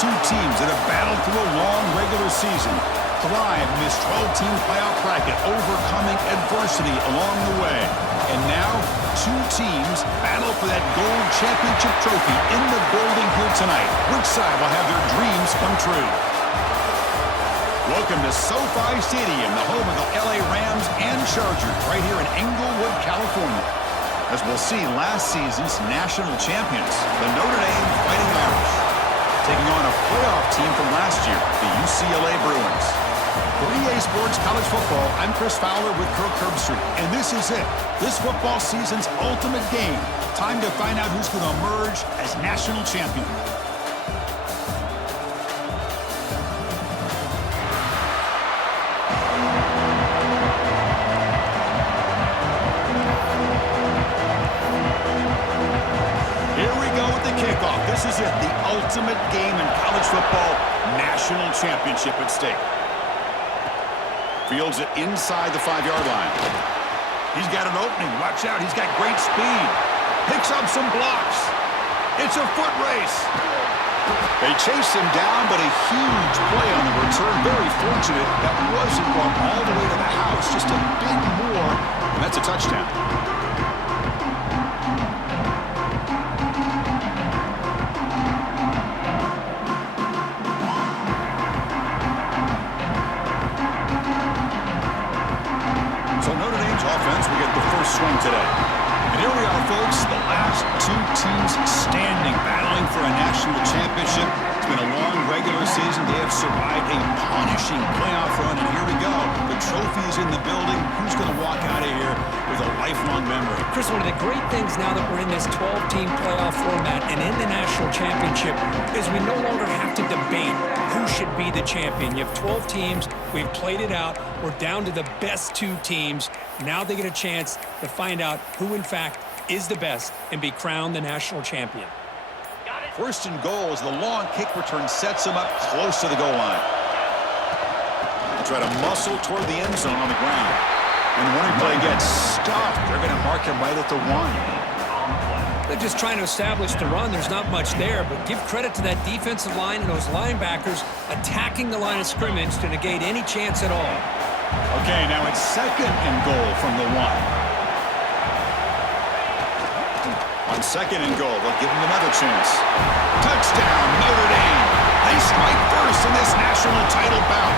two teams that have battled through a long regular season, thrive in this 12-team playoff bracket, overcoming adversity along the way. And now, two teams battle for that gold championship trophy in the building here tonight. Which side will have their dreams come true? Welcome to SoFi Stadium, the home of the LA Rams and Chargers, right here in Englewood, California. As we'll see, last season's national champions, the Notre Dame Fighting Irish, taking on a playoff team from last year, the UCLA Bruins. For EA Sports College Football, I'm Chris Fowler with Kirk Herbstreit, and this is it. This football season's ultimate game. Time to find out who's going to emerge as national champion. This is it, the ultimate game in college football, national championship at stake. Fields it inside the 5-yard line. He's got an opening. Watch out. He's got great speed. Picks up some blocks. It's a foot race. They chase him down, but a huge play on the return. Very fortunate that wasn't brought all the way to the house. Just a bit more, and that's a touchdown. Swing today. And here we are, folks, the last two teams standing, battling for a national championship. It's been a long regular season. They have survived a punishing playoff run, and here we go. The trophy is in the building. Who's going to walk out of here with a lifelong memory? Chris, one of the great things now that we're in this 12-team playoff format and in the national championship is we no longer have to debate who should be the champion. You have 12 teams. We've played it out. We're down to the best two teams. Now they get a chance to find out who, in fact, is the best and be crowned the national champion. First and goal as the long kick return sets him up close to the goal line. They try to muscle toward the end zone on the ground. When the running play gets stopped, they're going to mark him right at the 1. They're just trying to establish the run. There's not much there, but give credit to that defensive line and those linebackers attacking the line of scrimmage to negate any chance at all. Okay, now it's second and goal from the 1. On second and goal, they'll give him another chance. Touchdown, Notre Dame. They strike first in this national title bout.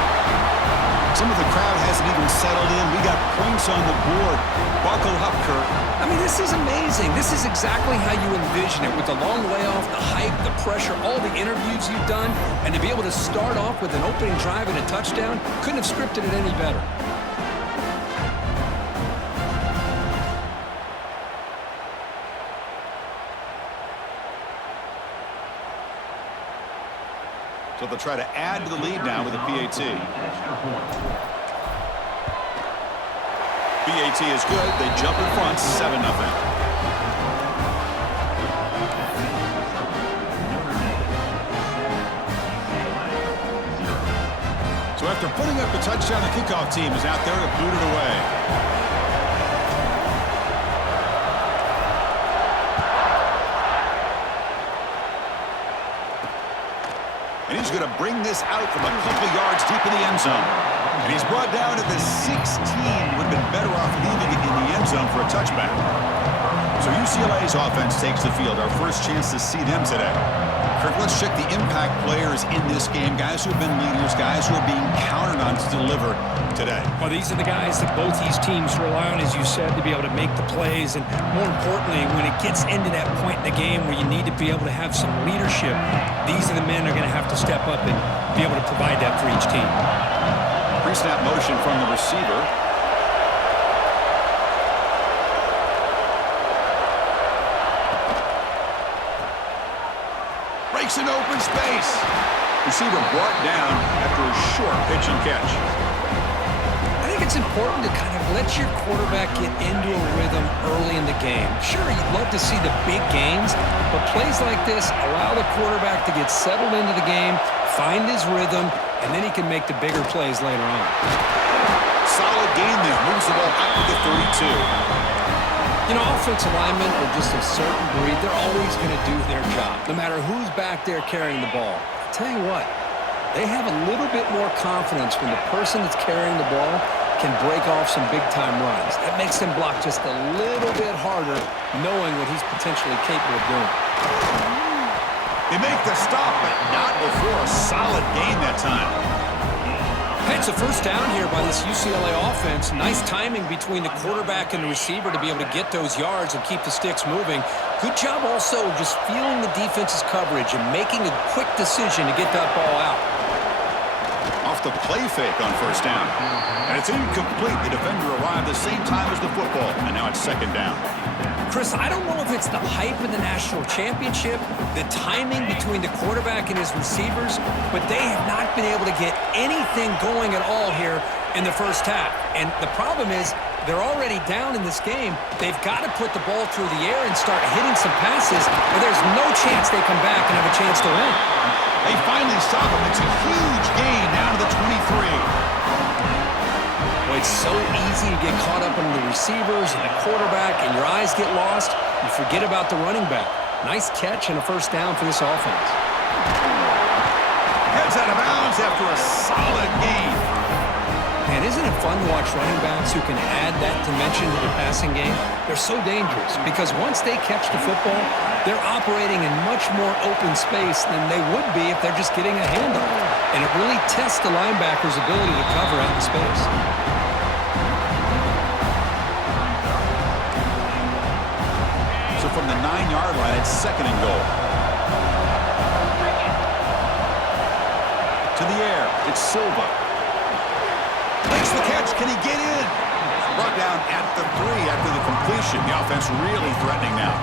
Some of the crowd hasn't even settled in. We got points on the board. Buckle up, Kirk. I mean, this is amazing. This is exactly how you envision it, with the long layoff, the hype, the pressure, all the interviews you've done, and to be able to start off with an opening drive and a touchdown, couldn't have scripted it any better. So they'll try to add to the lead now with a PAT. PAT is good. They jump in front, 7-0. So after putting up a touchdown, the kickoff team is out there to boot it away. And he's going to bring this out from a couple yards deep in the end zone. And he's brought down to the 16. Would have been better off leaving it in the end zone for a touchback. So UCLA's offense takes the field. Our first chance to see them today. Kirk, let's check the impact players in this game. Guys who have been leaders, guys who are being counted on to deliver today. Well, these are the guys that both these teams rely on, as you said, to be able to make the plays. And more importantly, when it gets into that point in the game where you need to be able to have some leadership, these are the men that are going to have to step up and be able to provide that for each team. Pre-snap motion from the receiver. Breaks an open space. Receiver brought down after a short pitch and catch. I think it's important to kind of let your quarterback get into a rhythm early in the game. Sure, you'd love to see the big gains, but plays like this allow the quarterback to get settled into the game, find his rhythm, and then he can make the bigger plays later on. Solid game there. Moves the ball out to the 32. You know, offensive linemen are just a certain breed. They're always going to do their job, no matter who's back there carrying the ball. Tell you what, they have a little bit more confidence when the person that's carrying the ball can break off some big-time runs. That makes them block just a little bit harder, knowing what he's potentially capable of doing. They make the stop, but not before a solid gain that time. Hey, it's a first down here by this UCLA offense. Nice timing between the quarterback and the receiver to be able to get those yards and keep the sticks moving. Good job also just feeling the defense's coverage and making a quick decision to get that ball out. Off the play fake on first down. And it's incomplete. The defender arrived the same time as the football, and now it's second down. Chris, I don't know if it's the hype of the national championship, the timing between the quarterback and his receivers, but they have not been able to get anything going at all here in the first half. And the problem is they're already down in this game. They've got to put the ball through the air and start hitting some passes, or there's no chance they come back and have a chance to win. They finally stop him. It's a huge gain down to the 23. It's so easy to get caught up in the receivers and the quarterback, and your eyes get lost. You forget about the running back. Nice catch and a first down for this offense. Heads out of bounds after a solid gain. And isn't it fun to watch running backs who can add that dimension to the passing game? They're so dangerous because once they catch the football, they're operating in much more open space than they would be if they're just getting a handoff. And it really tests the linebacker's ability to cover out in space. So from the 9-yard line, it's second and goal. To the air, it's Silva. Makes the catch. Can he get in? Brought down at the 3 after the completion. The offense really threatening now.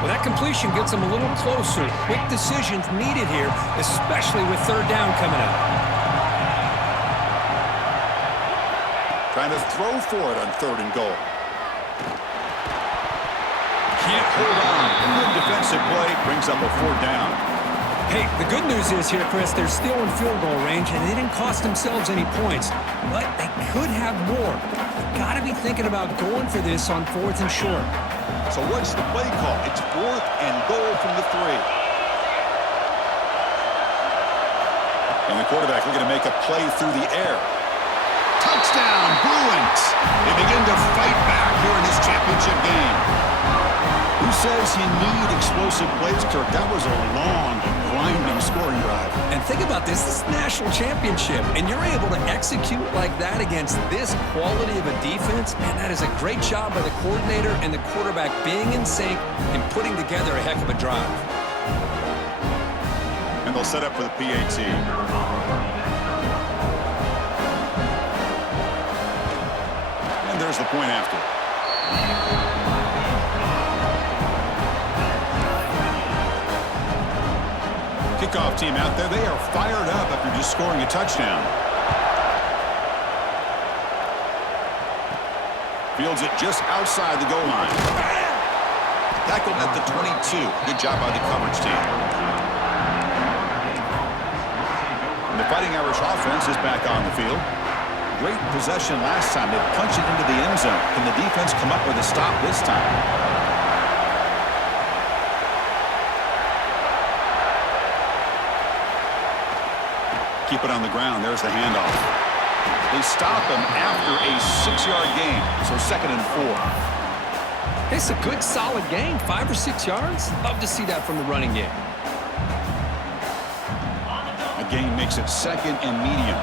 Well, that completion gets them a little closer. Quick decisions needed here, especially with third down coming up. Trying to throw for it on third and goal. Can't hold on. Good defensive play brings up a fourth down. Hey, the good news is here, Chris, they're still in field goal range, and they didn't cost themselves any points. But they could have more. They've got to be thinking about going for this on fourth and short. So what's the play call? It's fourth and goal from the 3. And the quarterback looking to make a play through the air. Touchdown, Bruins! They begin to fight back here in this championship game. Who says you need explosive plays, Kirk? That was a long, grinding scoring drive. And think about this. This is the national championship, and you're able to execute like that against this quality of a defense. Man, that is a great job by the coordinator and the quarterback being in sync and putting together a heck of a drive. And they'll set up for the PAT. And there's the point after. Kickoff team out there. They are fired up after just scoring a touchdown. Fields it just outside the goal line. Tackled at the 22. Good job by the coverage team. And the Fighting Irish offense is back on the field. Great possession last time. They punched it into the end zone. Can the defense come up with a stop this time? Keep it on the ground. There's the handoff. They stop him after a 6-yard gain. So second and 4. It's a good, solid gain. 5 or 6 yards. Love to see that from the running game. A gain makes it second and medium.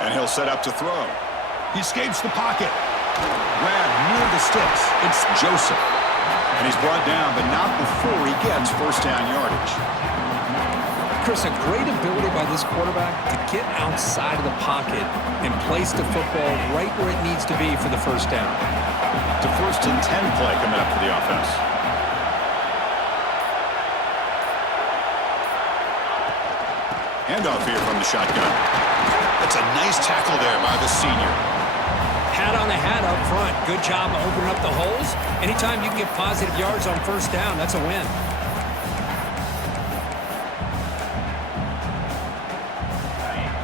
And he'll set up to throw. He escapes the pocket. Grab near the sticks. It's Joseph. And he's brought down, but not before he gets first down yardage. Chris, a great ability by this quarterback to get outside of the pocket and place the football right where it needs to be for the first down. It's a 1st and 10 play coming up for the offense. Handoff here from the shotgun. That's a nice tackle there by the senior. Hat on the hat up front. Good job opening up the holes. Anytime you can get positive yards on first down, that's a win.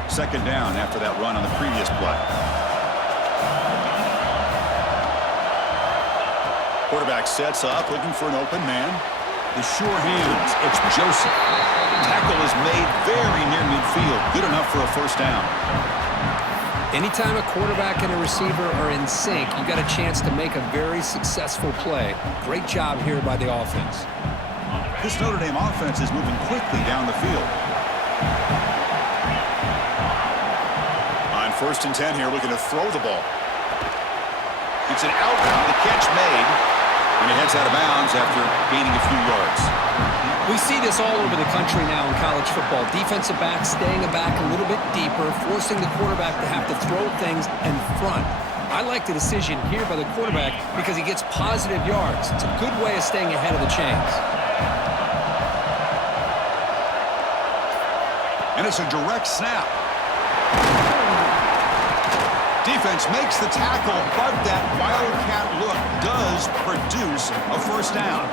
Second down after that run on the previous play. Quarterback sets up, looking for an open man. The sure hands, it's Joseph. Tackle is made very near midfield. Good enough for a first down. Anytime a quarterback and a receiver are in sync, you got a chance to make a very successful play. Great job here by the offense. This Notre Dame offense is moving quickly down the field. On 1st and 10 here, looking to throw the ball. It's an outbound, the catch made, and he heads out of bounds after gaining a few yards. We see this all over the country now in college football. Defensive backs staying back a little bit deeper, forcing the quarterback to have to throw things in front. I like the decision here by the quarterback because he gets positive yards. It's a good way of staying ahead of the chains. And it's a direct snap. Defense makes the tackle, but that wildcat look does produce a first down.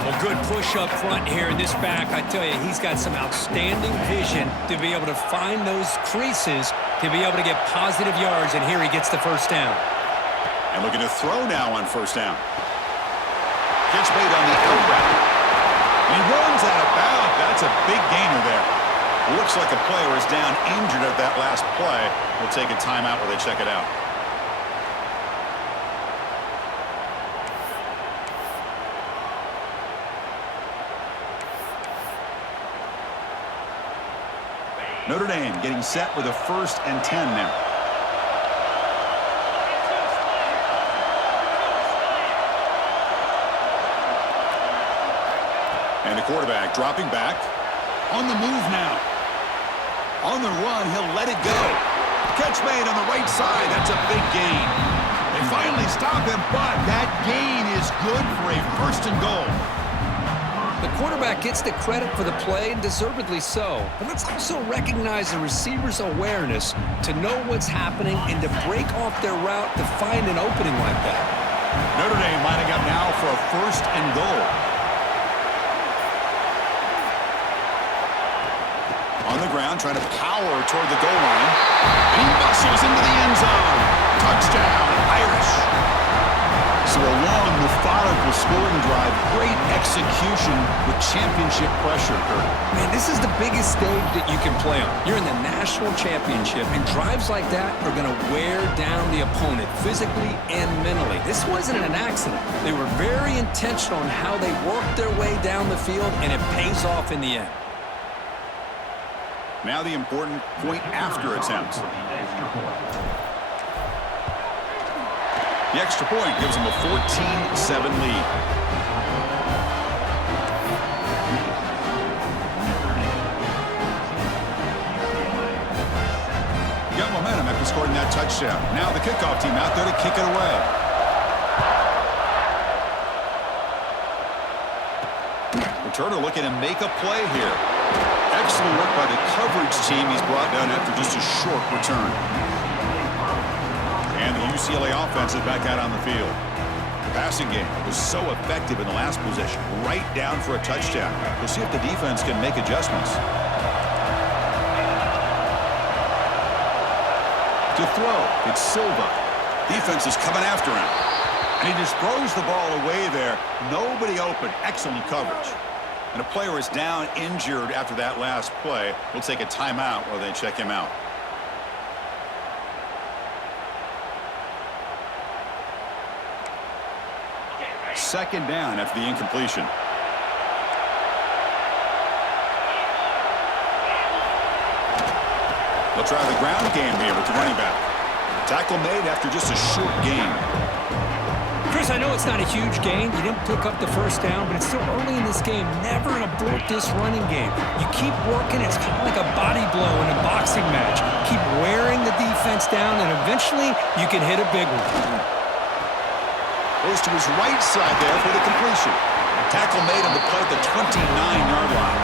Well, good push up front here in this back. I tell you, he's got some outstanding vision to be able to find those creases, to be able to get positive yards, and here he gets the first down. And looking to throw now on 1st down. Catch made on the out route. And he runs out of bounds. That's a big gainer there. Looks like a player is down injured at that last play. We'll take a timeout while they check it out. Notre Dame getting set with a 1st and 10 now. And the quarterback dropping back. On the move now. On the run, he'll let it go. Catch made on the right side. That's a big gain. They finally stop him, but that gain is good for a 1st and goal. The quarterback gets the credit for the play, and deservedly so. But let's also recognize the receiver's awareness to know what's happening and to break off their route to find an opening like that. Notre Dame lining up now for a 1st and goal. On the ground, trying to power toward the goal line. And he muscles into the end zone. Touchdown, Irish. So a long, methodical scoring drive. Great execution with championship pressure, Kurt. Man, this is the biggest stage that you can play on. You're in the national championship, and drives like that are going to wear down the opponent physically and mentally. This wasn't an accident. They were very intentional on how they worked their way down the field, and it pays off in the end. Now the important point after attempt. The extra point gives them a 14-7 lead. Got momentum after scoring that touchdown. Now the kickoff team out there to kick it away. Returner looking to make a play here. Excellent work by the coverage team. He's brought down after just a short return. And the UCLA offense is back out on the field. The passing game was so effective in the last possession, right down for a touchdown. We'll see if the defense can make adjustments. To throw, it's Silva. Defense is coming after him. And he just throws the ball away there. Nobody open. Excellent coverage. And a player is down injured after that last play. We'll take a timeout while they check him out. Second down after the incompletion. They'll try the ground game here with the running back. Tackle made after just a short gain. Chris, I know it's not a huge gain. You didn't pick up the first down, but it's still early in this game. Never abort this running game. You keep working. It's kind of like a body blow in a boxing match. Keep wearing the defense down, and eventually you can hit a big one. Goes to his right side there for the completion. Tackle made on the play at the 29-yard line.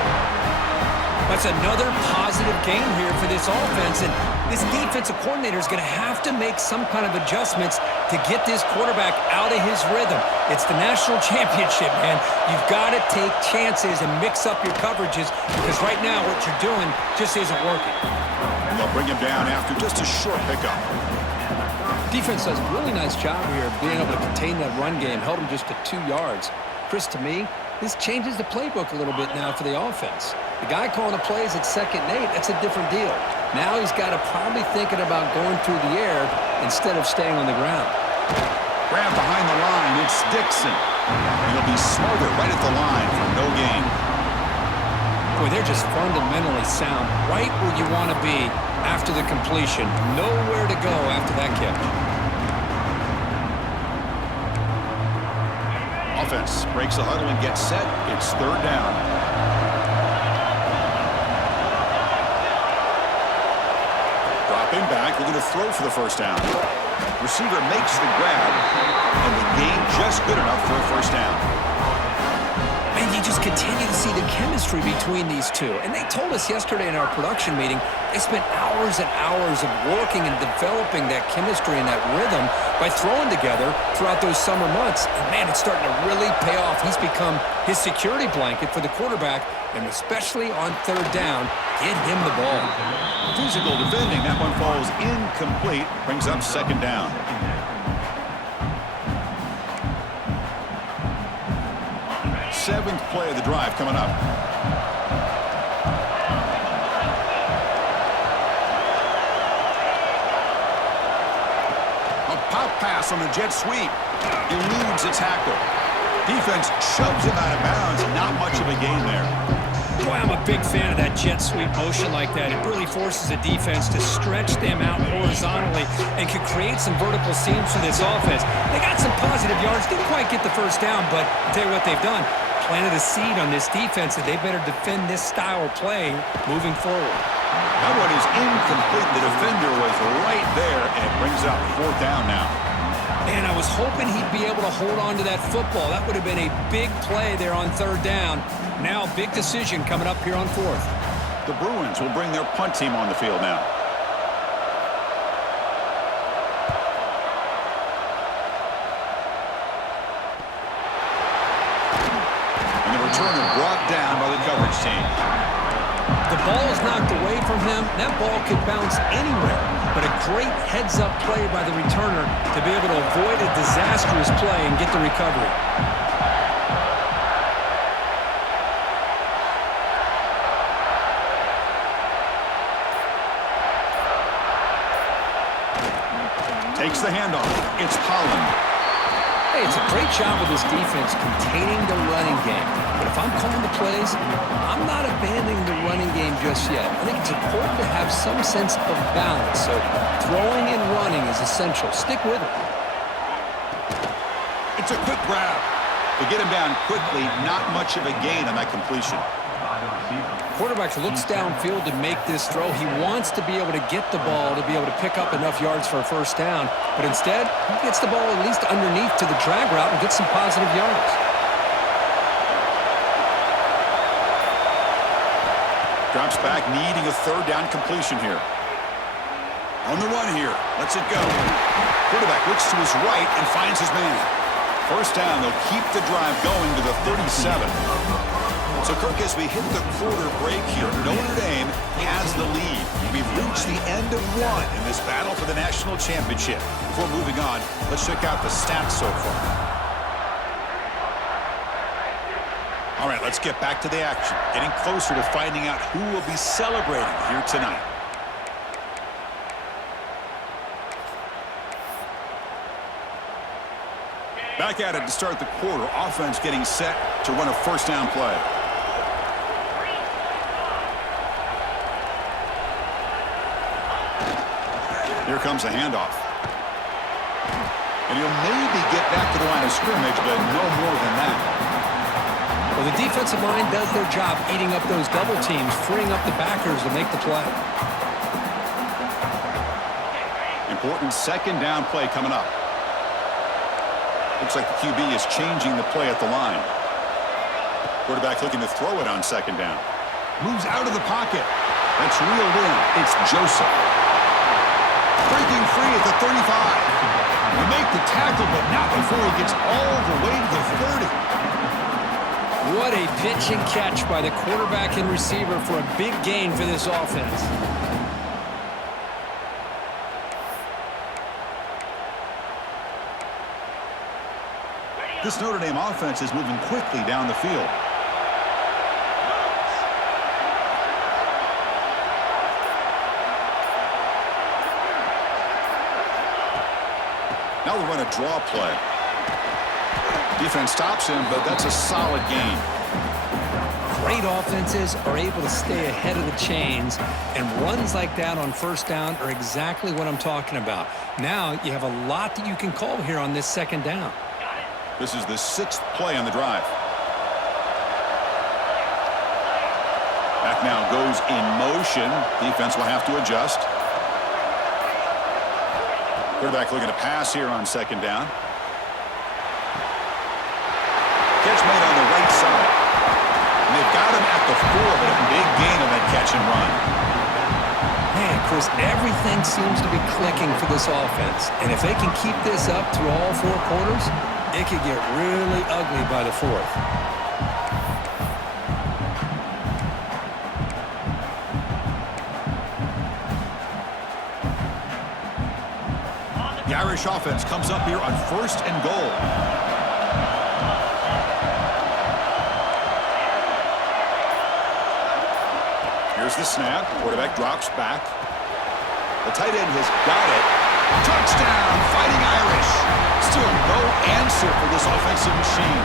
That's another positive game here for this offense, and this defensive coordinator is going to have to make some kind of adjustments to get this quarterback out of his rhythm. It's the national championship, man. You've got to take chances and mix up your coverages because right now what you're doing just isn't working. And they'll bring him down after just a short pickup. Defense does a really nice job here of being able to contain that run game, held them just to 2 yards. Chris, to me, this changes the playbook a little bit now for the offense. The guy calling the plays at 2nd and 8, that's a different deal. Now he's got to probably thinking about going through the air instead of staying on the ground. Grab behind the line, it's Dixon. He'll be smothered right at the line for no gain. Boy, they're just fundamentally sound, right where you want to be after the completion. Nowhere to go after that catch. Offense breaks the huddle and gets set. It's 3rd down. Dropping back, looking to throw for the 1st down. Receiver makes the grab, and the gain just good enough for a 1st down. And you just continue to see the chemistry between these two. And they told us yesterday in our production meeting, they spent hours and hours of working and developing that chemistry and that rhythm by throwing together throughout those summer months. And, man, it's starting to really pay off. He's become his security blanket for the quarterback, and especially on 3rd down, get him the ball. Physical defending. That one falls incomplete. Brings up 2nd down. Seventh play of the drive coming up. A pop pass on the jet sweep. Eludes a tackle. Defense shoves him out of bounds. Not much of a gain there. Boy, I'm a big fan of that jet sweep motion like that. It really forces a defense to stretch them out horizontally and can create some vertical seams for this offense. They got some positive yards. Didn't quite get the 1st down, but I'll tell you what they've done. Planted a seed on this defense that they better defend this style of play moving forward. That one is incomplete. The defender was right there, and it brings up 4th down now. And I was hoping he'd be able to hold on to that football. That would have been a big play there on 3rd down. Now, big decision coming up here on 4th. The Bruins will bring their punt team on the field now. And the returner brought down by the coverage team. The ball is knocked away from him. That ball could bounce anywhere. But a great heads-up play by the returner to be able to avoid a disastrous play and get the recovery. Takes the handoff. It's Holland. Hey, it's a great job with this defense containing the running game. But if I'm calling the plays, I'm not abandoning the running game just yet. I think it's important to have some sense of balance. So throwing and running is essential. Stick with it. It's a quick grab. To get him down quickly, not much of a gain on that completion. Quarterback looks downfield to make this throw. He wants to be able to get the ball to be able to pick up enough yards for a 1st down. But instead, he gets the ball at least underneath to the drag route and gets some positive yards. Drops back, needing a 3rd down completion here. On the run here. Lets it go. Quarterback looks to his right and finds his man. 1st down, they'll keep the drive going to the 37. So, Kirk, as we hit the quarter break here, Notre Dame has the lead. We've reached the end of 1 in this battle for the national championship. Before moving on, let's check out the stats so far. All right, let's get back to the action. Getting closer to finding out who will be celebrating here tonight. Back at it to start the quarter. Offense getting set to run a 1st down play. Here comes a handoff. And he'll maybe get back to the line of scrimmage, but no more than that. Well, the defensive line does their job eating up those double teams, freeing up the backers to make the play. Important 2nd down play coming up. Looks like the QB is changing the play at the line. Quarterback looking to throw it on 2nd down. Moves out of the pocket. That's reeled in. It's Joseph. Breaking free at the 35. We make the tackle, but not before he gets all the way to the 30. What a pitch and catch by the quarterback and receiver for a big gain for this offense. This Notre Dame offense is moving quickly down the field. Now we'll run a draw play. Defense stops him, but that's a solid gain. Great offenses are able to stay ahead of the chains, and runs like that on first down are exactly what I'm talking about. Now you have a lot that you can call here on this second down. This is the 6th play on the drive. Back now goes in motion. Defense will have to adjust. Quarterback looking to pass here on second down. Catch made on the right side. And they've got him at the 4, but a big gain on that catch and run. Man, Chris, everything seems to be clicking for this offense. And if they can keep this up through all 4 quarters, it could get really ugly by the 4th. The Irish offense comes up here on 1st and goal. Here's the snap. Quarterback drops back. The tight end has got it. Touchdown, Fighting Irish. Still no answer for this offensive machine.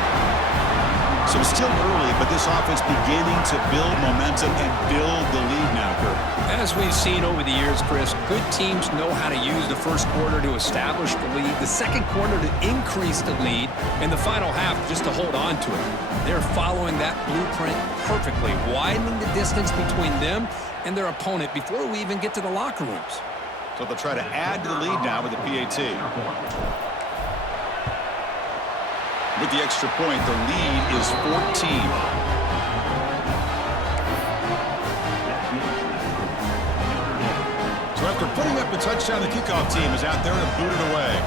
So it's still early, but this offense beginning to build momentum and build the lead now, Kurt. As we've seen over the years, Chris, good teams know how to use the first quarter to establish the lead, the second quarter to increase the lead, and the final half just to hold on to it. They're following that blueprint perfectly, widening the distance between them and their opponent before we even get to the locker rooms. So they'll try to add to the lead now with the PAT. With the extra point, the lead is 14. So after putting up a touchdown, the kickoff team is out there to boot it away.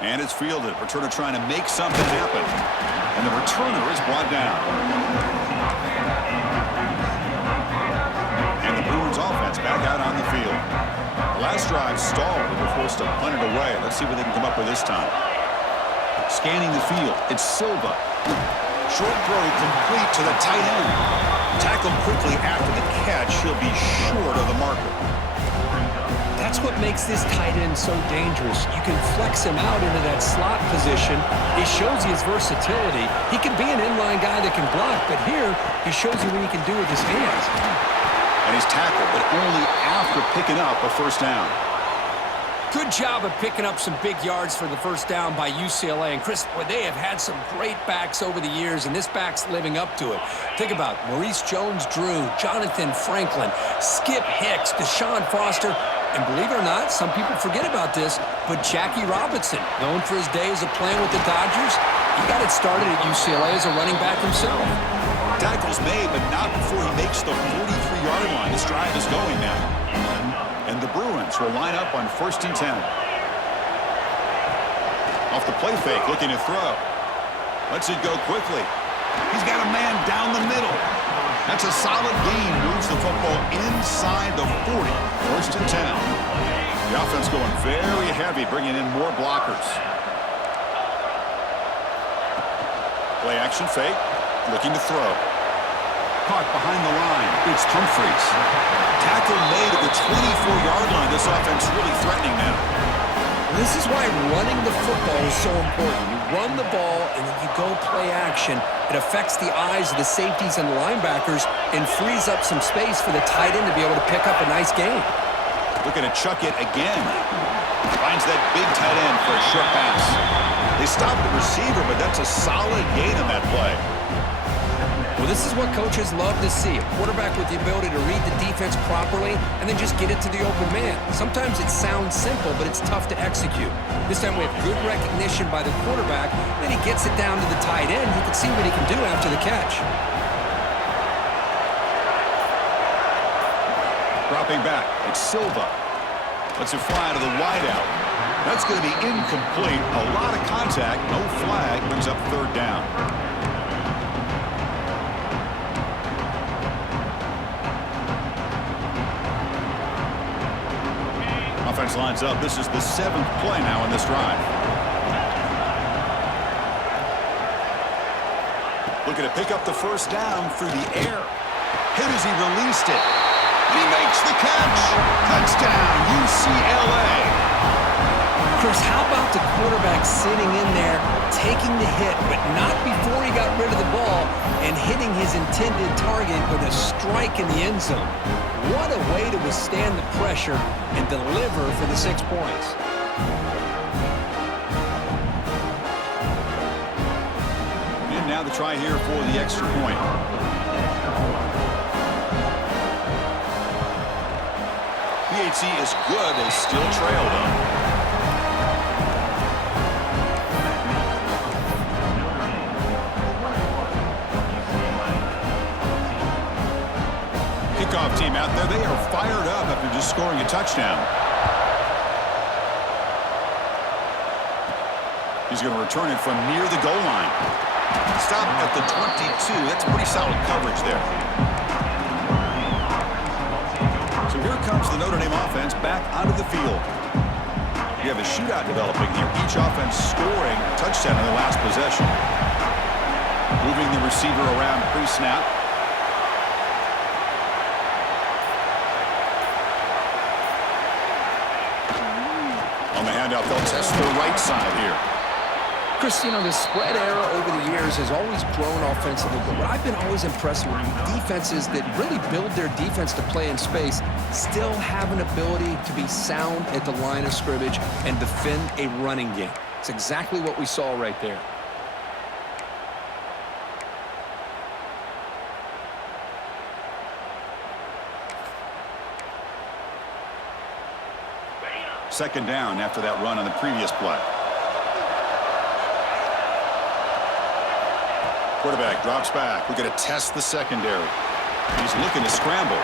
And it's fielded. Returner trying to make something happen. And the returner is brought down. And the Bruins offense back out on the field. The last drive stalled. They were forced to punt it away. Let's see what they can come up with this time. Scanning the field. It's Silva. Short throw complete to the tight end. Tackled quickly after the catch. He'll be short of the marker. That's what makes this tight end so dangerous. You can flex him out into that slot position. It shows you his versatility. He can be an inline guy that can block, but here he shows you what he can do with his hands. And he's tackled, but only after picking up a first down. Good job of picking up some big yards for the first down by UCLA. And Chris, boy, they have had some great backs over the years, and this back's living up to it. Think about Maurice Jones-Drew, Jonathan Franklin, Skip Hicks, Deshaun Foster, and believe it or not, some people forget about this, but Jackie Robinson, known for his days of playing with the Dodgers, he got it started at UCLA as a running back himself. Tackles made, but not before he makes the 43-yard line. This drive is going now. And the Bruins will line up on 1st and 10. Off the play fake, looking to throw. Lets it go quickly. He's got a man down the middle. That's a solid gain. Moves the football inside the 40. 1st and 10. The offense going very heavy, bringing in more blockers. Play action fake. Looking to throw. Caught behind the line. It's Humphreys. Tackle made at the 24-yard line. This offense really threatening now. This is why running the football is so important. You run the ball and then you go play action. It affects the eyes of the safeties and the linebackers and frees up some space for the tight end to be able to pick up a nice gain. Looking to chuck it again. Finds that big tight end for a short pass. They stopped the receiver, but that's a solid gain on that play. Well, this is what coaches love to see. A quarterback with the ability to read the defense properly and then just get it to the open man. Sometimes it sounds simple, but it's tough to execute. This time we have good recognition by the quarterback. Then he gets it down to the tight end. He can see what he can do after the catch. Dropping back, it's Silva. Lets it fly to the wideout. That's going to be incomplete. A lot of contact, no flag, brings up 3rd down. offense lines up. This is the 7th play now in this drive. Looking to pick up the first down through the air. Hit as he released it. And he makes the catch. Touchdown, UCLA. Chris, how about the quarterback sitting in there, taking the hit, but not before he got rid of the ball and hitting his intended target with a strike in the end zone? What a way to withstand the pressure and deliver for the 6 points. And now the try here for the extra point. PHC is good. They still trail them. Kickoff team out there. They are fired up after just scoring a touchdown. He's going to return it from near the goal line. Stop at the 22. That's pretty solid coverage there. So here comes the Notre Dame offense back onto the field. You have a shootout developing here. Each offense scoring a touchdown in their last possession. Moving the receiver around pre-snap. On the handout, they'll test the right side here. Chris, you know, the spread era over the years has always grown offensively, but what I've been always impressed with defenses that really build their defense to play in space still have an ability to be sound at the line of scrimmage and defend a running game. It's exactly what we saw right there. Second down after that run on the previous play. Quarterback drops back. We're going to test the secondary. He's looking to scramble.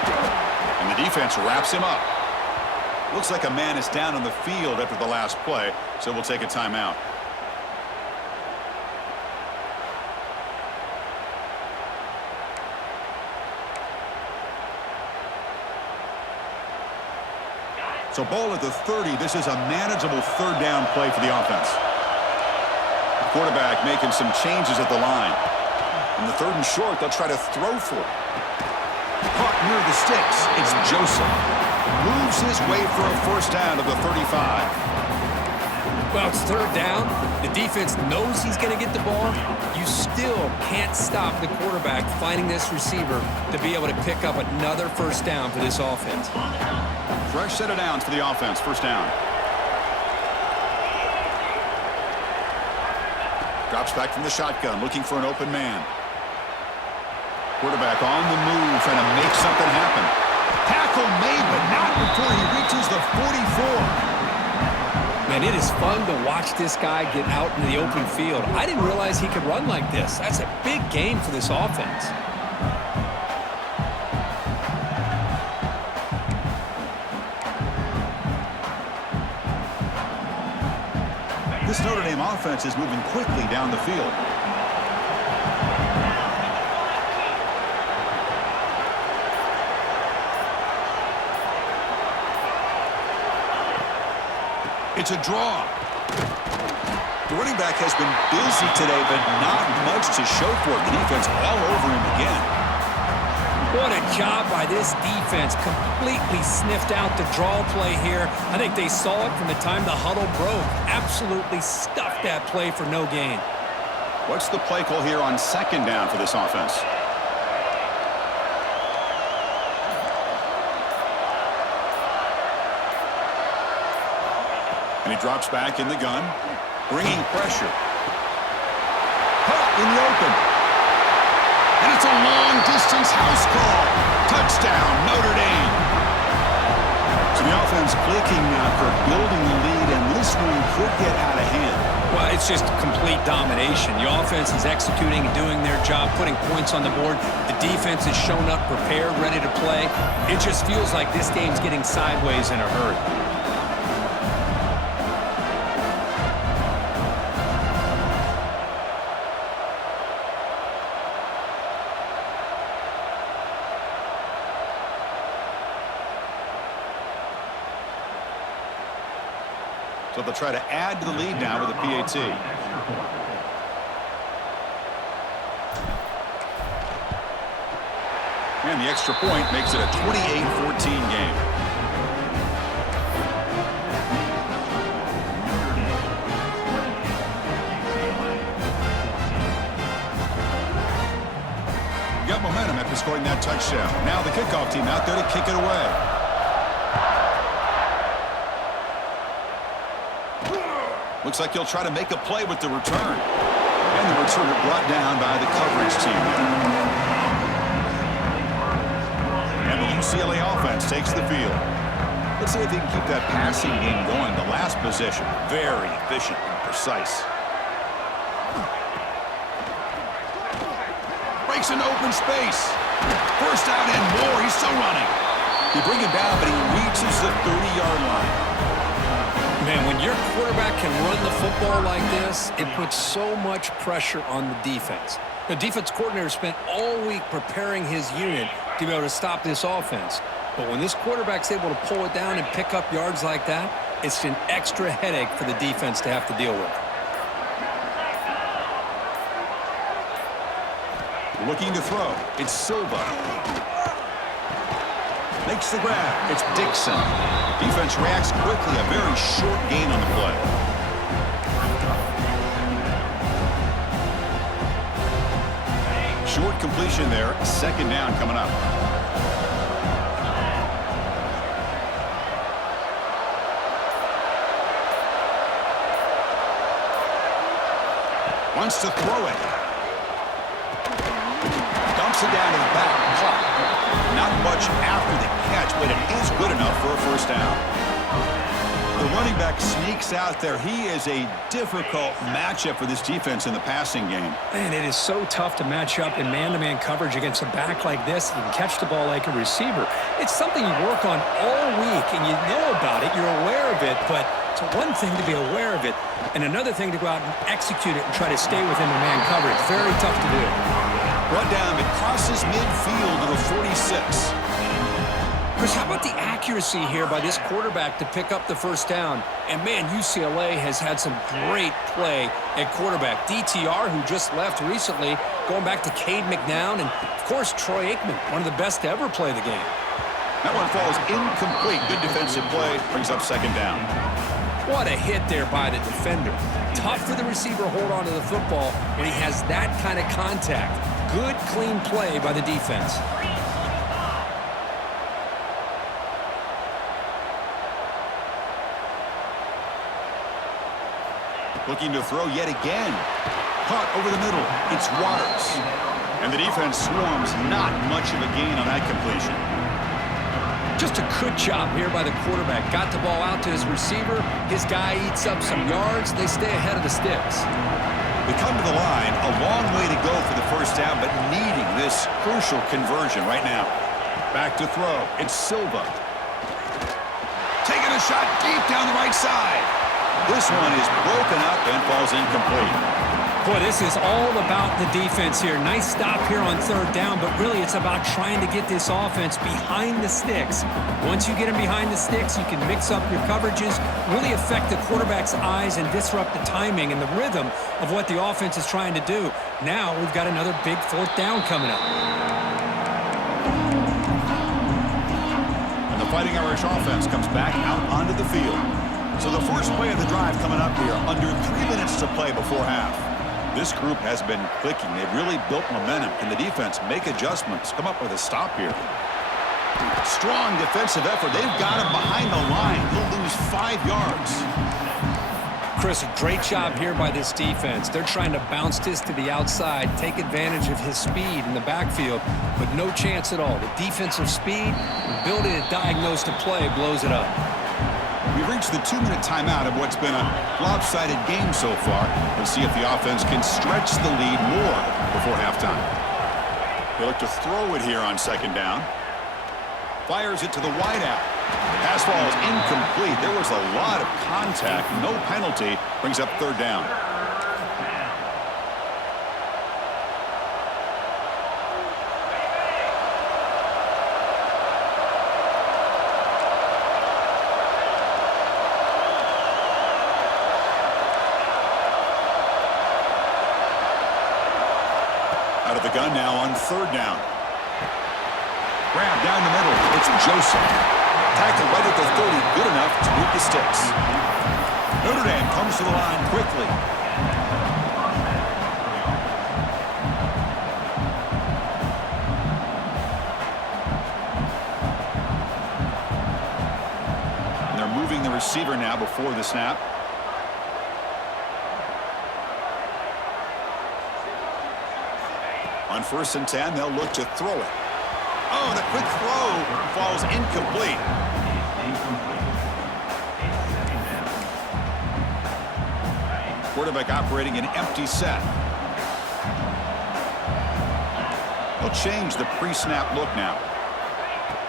And the defense wraps him up. Looks like a man is down on the field after the last play, so we'll take a timeout. So ball at the 30. This is a manageable third down play for the offense. The quarterback making some changes at the line. In the 3rd and short, they'll try to throw for it. Caught near the sticks. It's Joseph. Moves his way for a first down to the 35. Well, it's 3rd down. The defense knows he's going to get the ball. You still can't stop the quarterback finding this receiver to be able to pick up another first down for this offense. Fresh set of downs for the offense. First down. Drops back from the shotgun, looking for an open man. Quarterback on the move, trying to make something happen. Tackle made, but not before he reaches the 44. Man, it is fun to watch this guy get out in the open field. I didn't realize he could run like this. That's a big game for this offense. This Notre Dame offense is moving quickly down the field. It's a draw. The running back has been busy today, but not much to show for it. The defense all over him again. What a job by this defense. Completely sniffed out the draw play here. I think they saw it from the time the huddle broke. Absolutely stuffed that play for no gain. What's the play call here on second down for this offense? And he drops back in the gun, bringing pressure. Caught in the open. And it's a long-distance house call. Touchdown, Notre Dame. So the offense clicking now for building the lead, and this one could get out of hand. Well, it's just complete domination. The offense is executing and doing their job, putting points on the board. The defense has shown up, prepared, ready to play. It just feels like this game's getting sideways in a hurry. So they'll try to add to the lead now with a PAT. And the extra point makes it a 28-14 game. Got momentum after scoring that touchdown. Now the kickoff team out there to kick it away. Looks like he'll try to make a play with the return. And the returner brought down by the coverage team. And the UCLA offense takes the field. Let's see if they can keep that passing game going. The last possession, very efficient and precise. Breaks into open space. First down and more. He's still running. You bring him down, but he reaches the 30-yard line. Man, when your quarterback can run the football like this, it puts so much pressure on the defense. The defense coordinator spent all week preparing his unit to be able to stop this offense. But when this quarterback's able to pull it down and pick up yards like that, it's an extra headache for the defense to have to deal with. Looking to throw. It's Silva. Makes the grab. It's Dixon. Defense reacts quickly. A very short gain on the play. Short completion there. Second down coming up. Wants to throw it. Dumps it down to the back. Caught. Not much after the catch, but it is good enough for a first down. The running back sneaks out there. He is a difficult matchup for this defense in the passing game. Man, it is so tough to match up in man-to-man coverage against a back like this. You can catch the ball like a receiver. It's something you work on all week, and you know about it. You're aware of it, but it's one thing to be aware of it, and another thing to go out and execute it and try to stay within the man coverage. Very tough to do. Brought down, it crosses midfield to the 46. Chris, how about the accuracy here by this quarterback to pick up the first down? And, man, UCLA has had some great play at quarterback. DTR, who just left recently, going back to Cade McNown, and, of course, Troy Aikman, one of the best to ever play the game. That one falls incomplete. Good defensive play. Brings up second down. What a hit there by the defender. Tough for the receiver to hold on to the football when he has that kind of contact. Good, clean play by the defense. Looking to throw yet again. Caught over the middle. It's Waters. And the defense swarms. Not much of a gain on that completion. Just a good job here by the quarterback. Got the ball out to his receiver. His guy eats up some yards. They stay ahead of the sticks. They come to the line. A long way to go for the first down, but needing this crucial conversion right now. Back to throw. It's Silva. Taking a shot deep down the right side. This one is broken up and falls incomplete. Boy, this is all about the defense here. Nice stop here on third down, but really it's about trying to get this offense behind the sticks. Once you get them behind the sticks, you can mix up your coverages, really affect the quarterback's eyes and disrupt the timing and the rhythm of what the offense is trying to do. Now we've got another big fourth down coming up. And the Fighting Irish offense comes back out onto the field. So the first play of the drive coming up here, under 3 minutes to play before half. This group has been clicking. They've really built momentum. Can the defense make adjustments? Come up with a stop here. Strong defensive effort. They've got him behind the line. He'll lose 5 yards. Chris, a great job here by this defense. They're trying to bounce this to the outside, take advantage of his speed in the backfield, but no chance at all. The defensive speed, ability to diagnose the play, blows it up. We've reached the 2-minute timeout of what's been a lopsided game so far. Let's see if the offense can stretch the lead more before halftime. They look to throw it here on second down. Fires it to the wideout. Pass falls incomplete. There was a lot of contact. No penalty. Brings up third down. gun now on 3rd down. Grab down the middle. It's Joseph. Tackled right at the 30. Good enough to move the sticks. Notre Dame comes to the line quickly. And they're moving the receiver now before the snap. On 1st and 10, they'll look to throw it. Oh, and a quick throw falls incomplete. Quarterback operating an empty set. He'll change the pre-snap look now.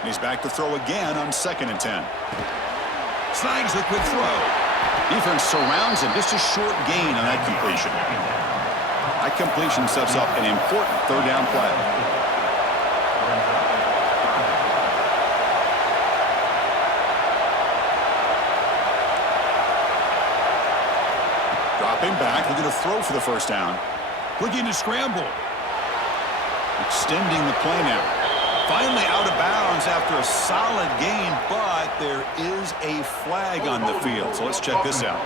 He's back to throw again on 2nd and 10. Snags the quick throw. Defense surrounds him. Just a short gain on that completion. That completion sets up an important 3rd down play. Dropping back, looking to throw for the 1st down. Looking to scramble. Extending the play now. Finally out of bounds after a solid gain, but there is a flag on the field. So let's check this out.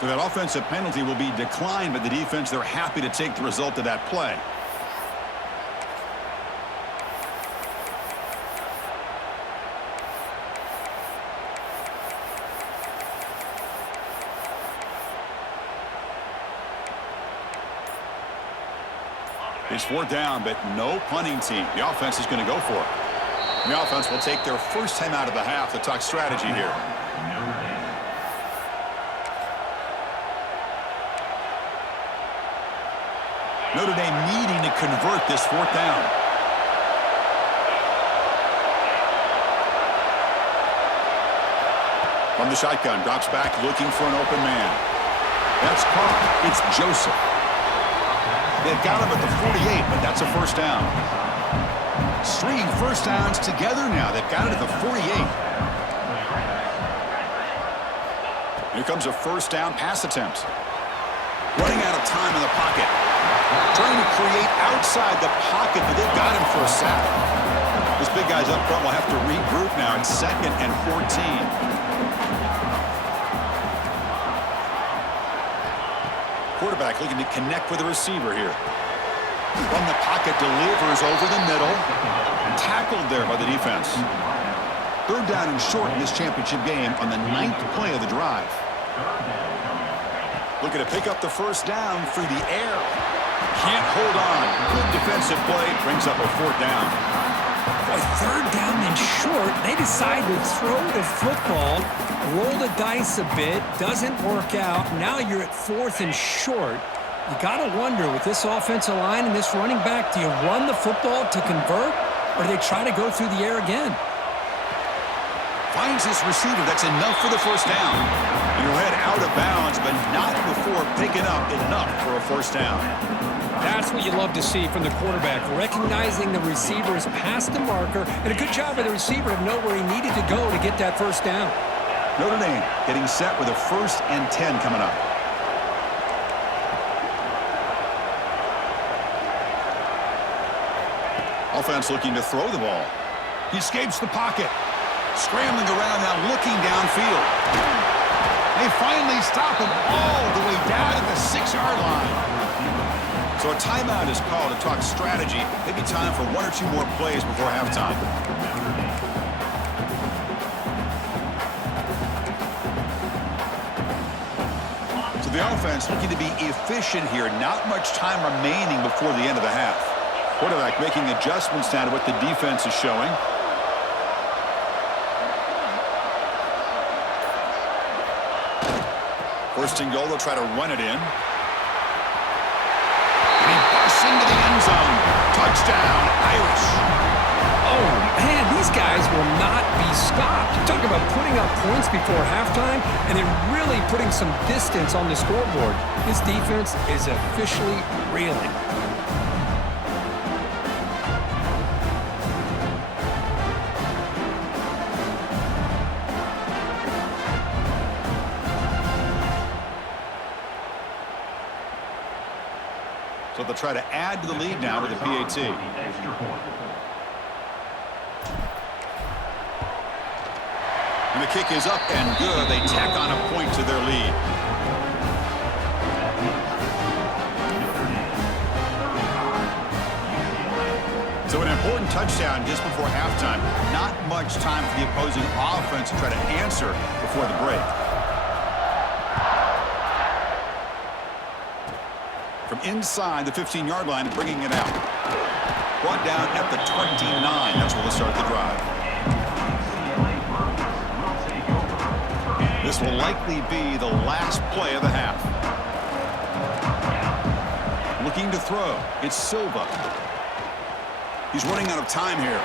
So that offensive penalty will be declined by the defense. They're happy to take the result of that play. It's 4th down, but no punting team. The offense is going to go for it. The offense will take their first time out of the half to talk strategy here. Notre Dame needing to convert this 4th down. From the shotgun, drops back looking for an open man. That's caught. It's Joseph. They've got him at the 48, but that's a 1st down. Stringing 1st downs together now. They've got it at the 48. Here comes a 1st down pass attempt. Running out of time in the pocket. Trying to create outside the pocket, but they've got him for a sack. This big guy's up front will have to regroup now. It's 2nd and 14. Quarterback looking to connect with the receiver here. From the pocket, delivers over the middle. Tackled there by the defense. 3rd down and short in this championship game on the 9th play of the drive. Looking to pick up the 1st down through the air. Can't hold on. Good defensive play. Brings up a 4th down. Boy, 3rd down and short. They decide to throw the football. Roll the dice a bit. Doesn't work out. Now you're at 4th and short. You got to wonder, with this offensive line and this running back, do you run the football to convert, or do they try to go through the air again? Finds this receiver. That's enough for the 1st down. And he'll head out of bounds, but not before picking up enough for a 1st down. That's what you love to see from the quarterback, recognizing the receiver is past the marker, and a good job by the receiver to know where he needed to go to get that 1st down. Notre Dame getting set with a 1st and 10 coming up. Offense looking to throw the ball. He escapes the pocket. Scrambling around now, looking downfield. They finally stop him all the way down at the 6-yard line. So a timeout is called to talk strategy. Maybe time for 1 or 2 more plays before halftime. So the offense looking to be efficient here. Not much time remaining before the end of the half. Quarterback making adjustments now to what the defense is showing. First and goal, they'll try to run it in. And he busts into the end zone. Touchdown, Irish. Oh, man, these guys will not be stopped. You talk about putting up points before halftime, and then really putting some distance on the scoreboard. This defense is officially reeling. So they'll try to add to the lead now with the PAT. And the kick is up and good. They tack on a point to their lead. So an important touchdown just before halftime. Not much time for the opposing offense to try to answer before the break. From inside the 15-yard line, bringing it out. Brought down at the 29. That's where they'll start the drive. This will likely be the last play of the half. Looking to throw. It's Silva. He's running out of time here.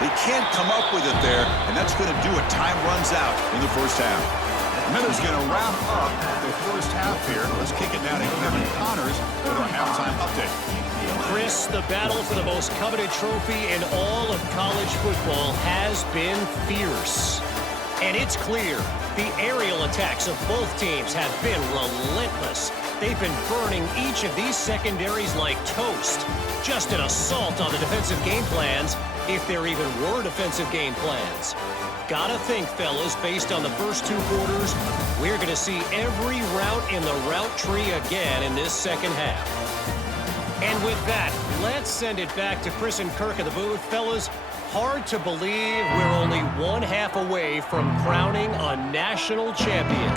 They can't come up with it there, and that's going to do it. Time runs out in the first half. Miller's going to wrap up the first half here. Let's kick it down to Kevin Connors with our halftime update. Chris, the battle for the most coveted trophy in all of college football has been fierce. And it's clear the aerial attacks of both teams have been relentless. They've been burning each of these secondaries like toast. Just an assault on the defensive game plans, if there even were defensive game plans. Gotta think, fellas, based on the first two quarters, we're going to see every route in the route tree again in this second half. And with that, let's send it back to Chris and Kirk in the booth. Fellas, hard to believe we're only one half away from crowning a national champion.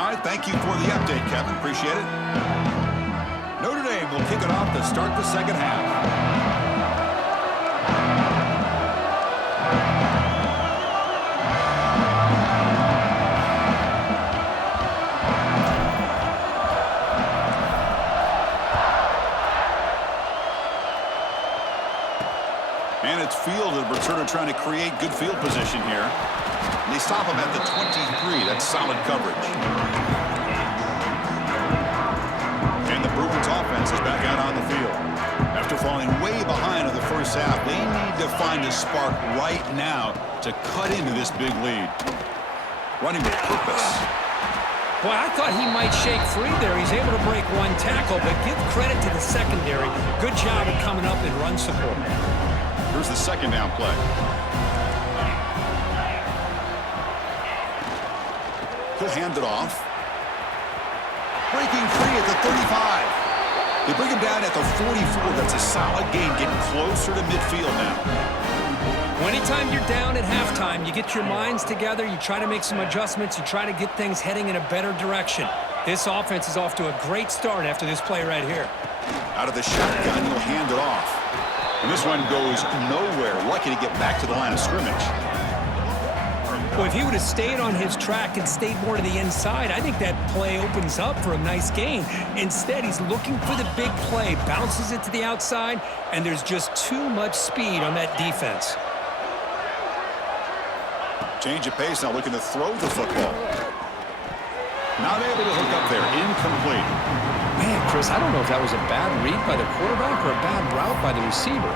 All right, thank you for the update, Kevin. Appreciate it. Notre Dame will kick it off to start the second half. And it's fielded. Returner trying to create good field position here. And they stop him at the 23. That's solid coverage. And the Bruins offense is back out on the field. After falling way behind in the first half, they need to find a spark right now to cut into this big lead. Running with purpose. Boy, I thought he might shake free there. He's able to break one tackle, but give credit to the secondary. Good job at coming up in run support. Here's the second down play. He'll hand it off. Breaking free at the 35. They bring him down at the 44. That's a solid gain, getting closer to midfield now. Anytime you're down at halftime, you get your minds together, you try to make some adjustments, you try to get things heading in a better direction. This offense is off to a great start after this play right here. Out of the shotgun, he'll hand it off. And this one goes nowhere. Lucky to get back to the line of scrimmage. Well, if he would have stayed on his track and stayed more to the inside, I think that play opens up for a nice gain. Instead, he's looking for the big play, bounces it to the outside, and there's just too much speed on that defense. Change of pace, now looking to throw the football. Not able to hook up there, incomplete. Man, Chris, I don't know if that was a bad read by the quarterback or a bad route by the receiver.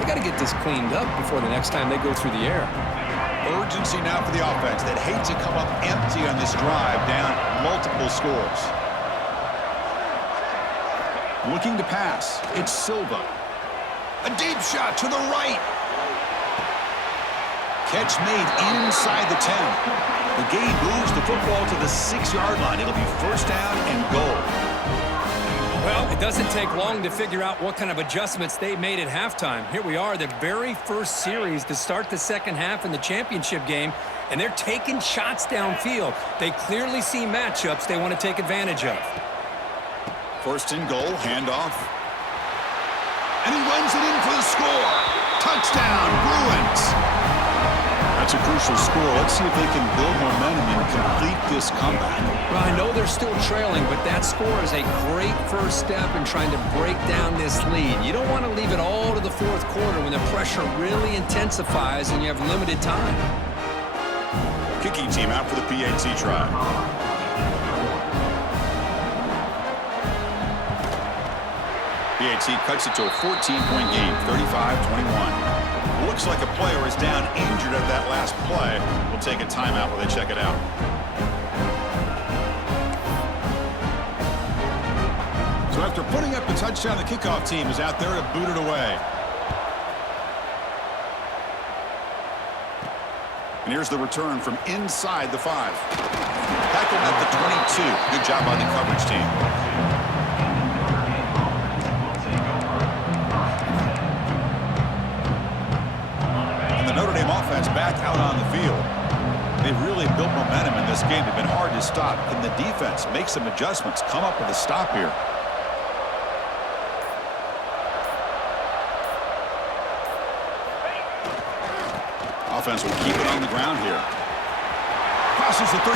They got to get this cleaned up before the next time they go through the air. Urgency now for the offense. They'd hate to come up empty on this drive, down multiple scores. Looking to pass. It's Silva. A deep shot to the right. Catch made inside the 10. The game moves the football to the 6-yard line. It'll be first down and goal. Well, it doesn't take long to figure out what kind of adjustments they made at halftime. Here we are, the very first series to start the second half in the championship game, and they're taking shots downfield. They clearly see matchups they want to take advantage of. First and goal, handoff. And he runs it in for the score. Touchdown, Bruins. That's a crucial score. Let's see if they can build momentum and complete this comeback. Well, I know they're still trailing, but that score is a great first step in trying to break down this lead. You don't want to leave it all to the fourth quarter when the pressure really intensifies and you have limited time. Kicking team out for the PAT try. PAT cuts it to a 14-point game, 35-21. Looks like a player is down injured at that last play. We'll take a timeout while they check it out. So So after putting up the touchdown, the kickoff team is out there to boot it away. And here's the return from inside the 5. Tackled at the 22. Good job by the coverage team. And the Notre Dame offense back out on the field. They've really built momentum in this game. They've been hard to stop. And the defense makes some adjustments, come up with a stop here. Offense will keep it on the ground here. Crosses the 35.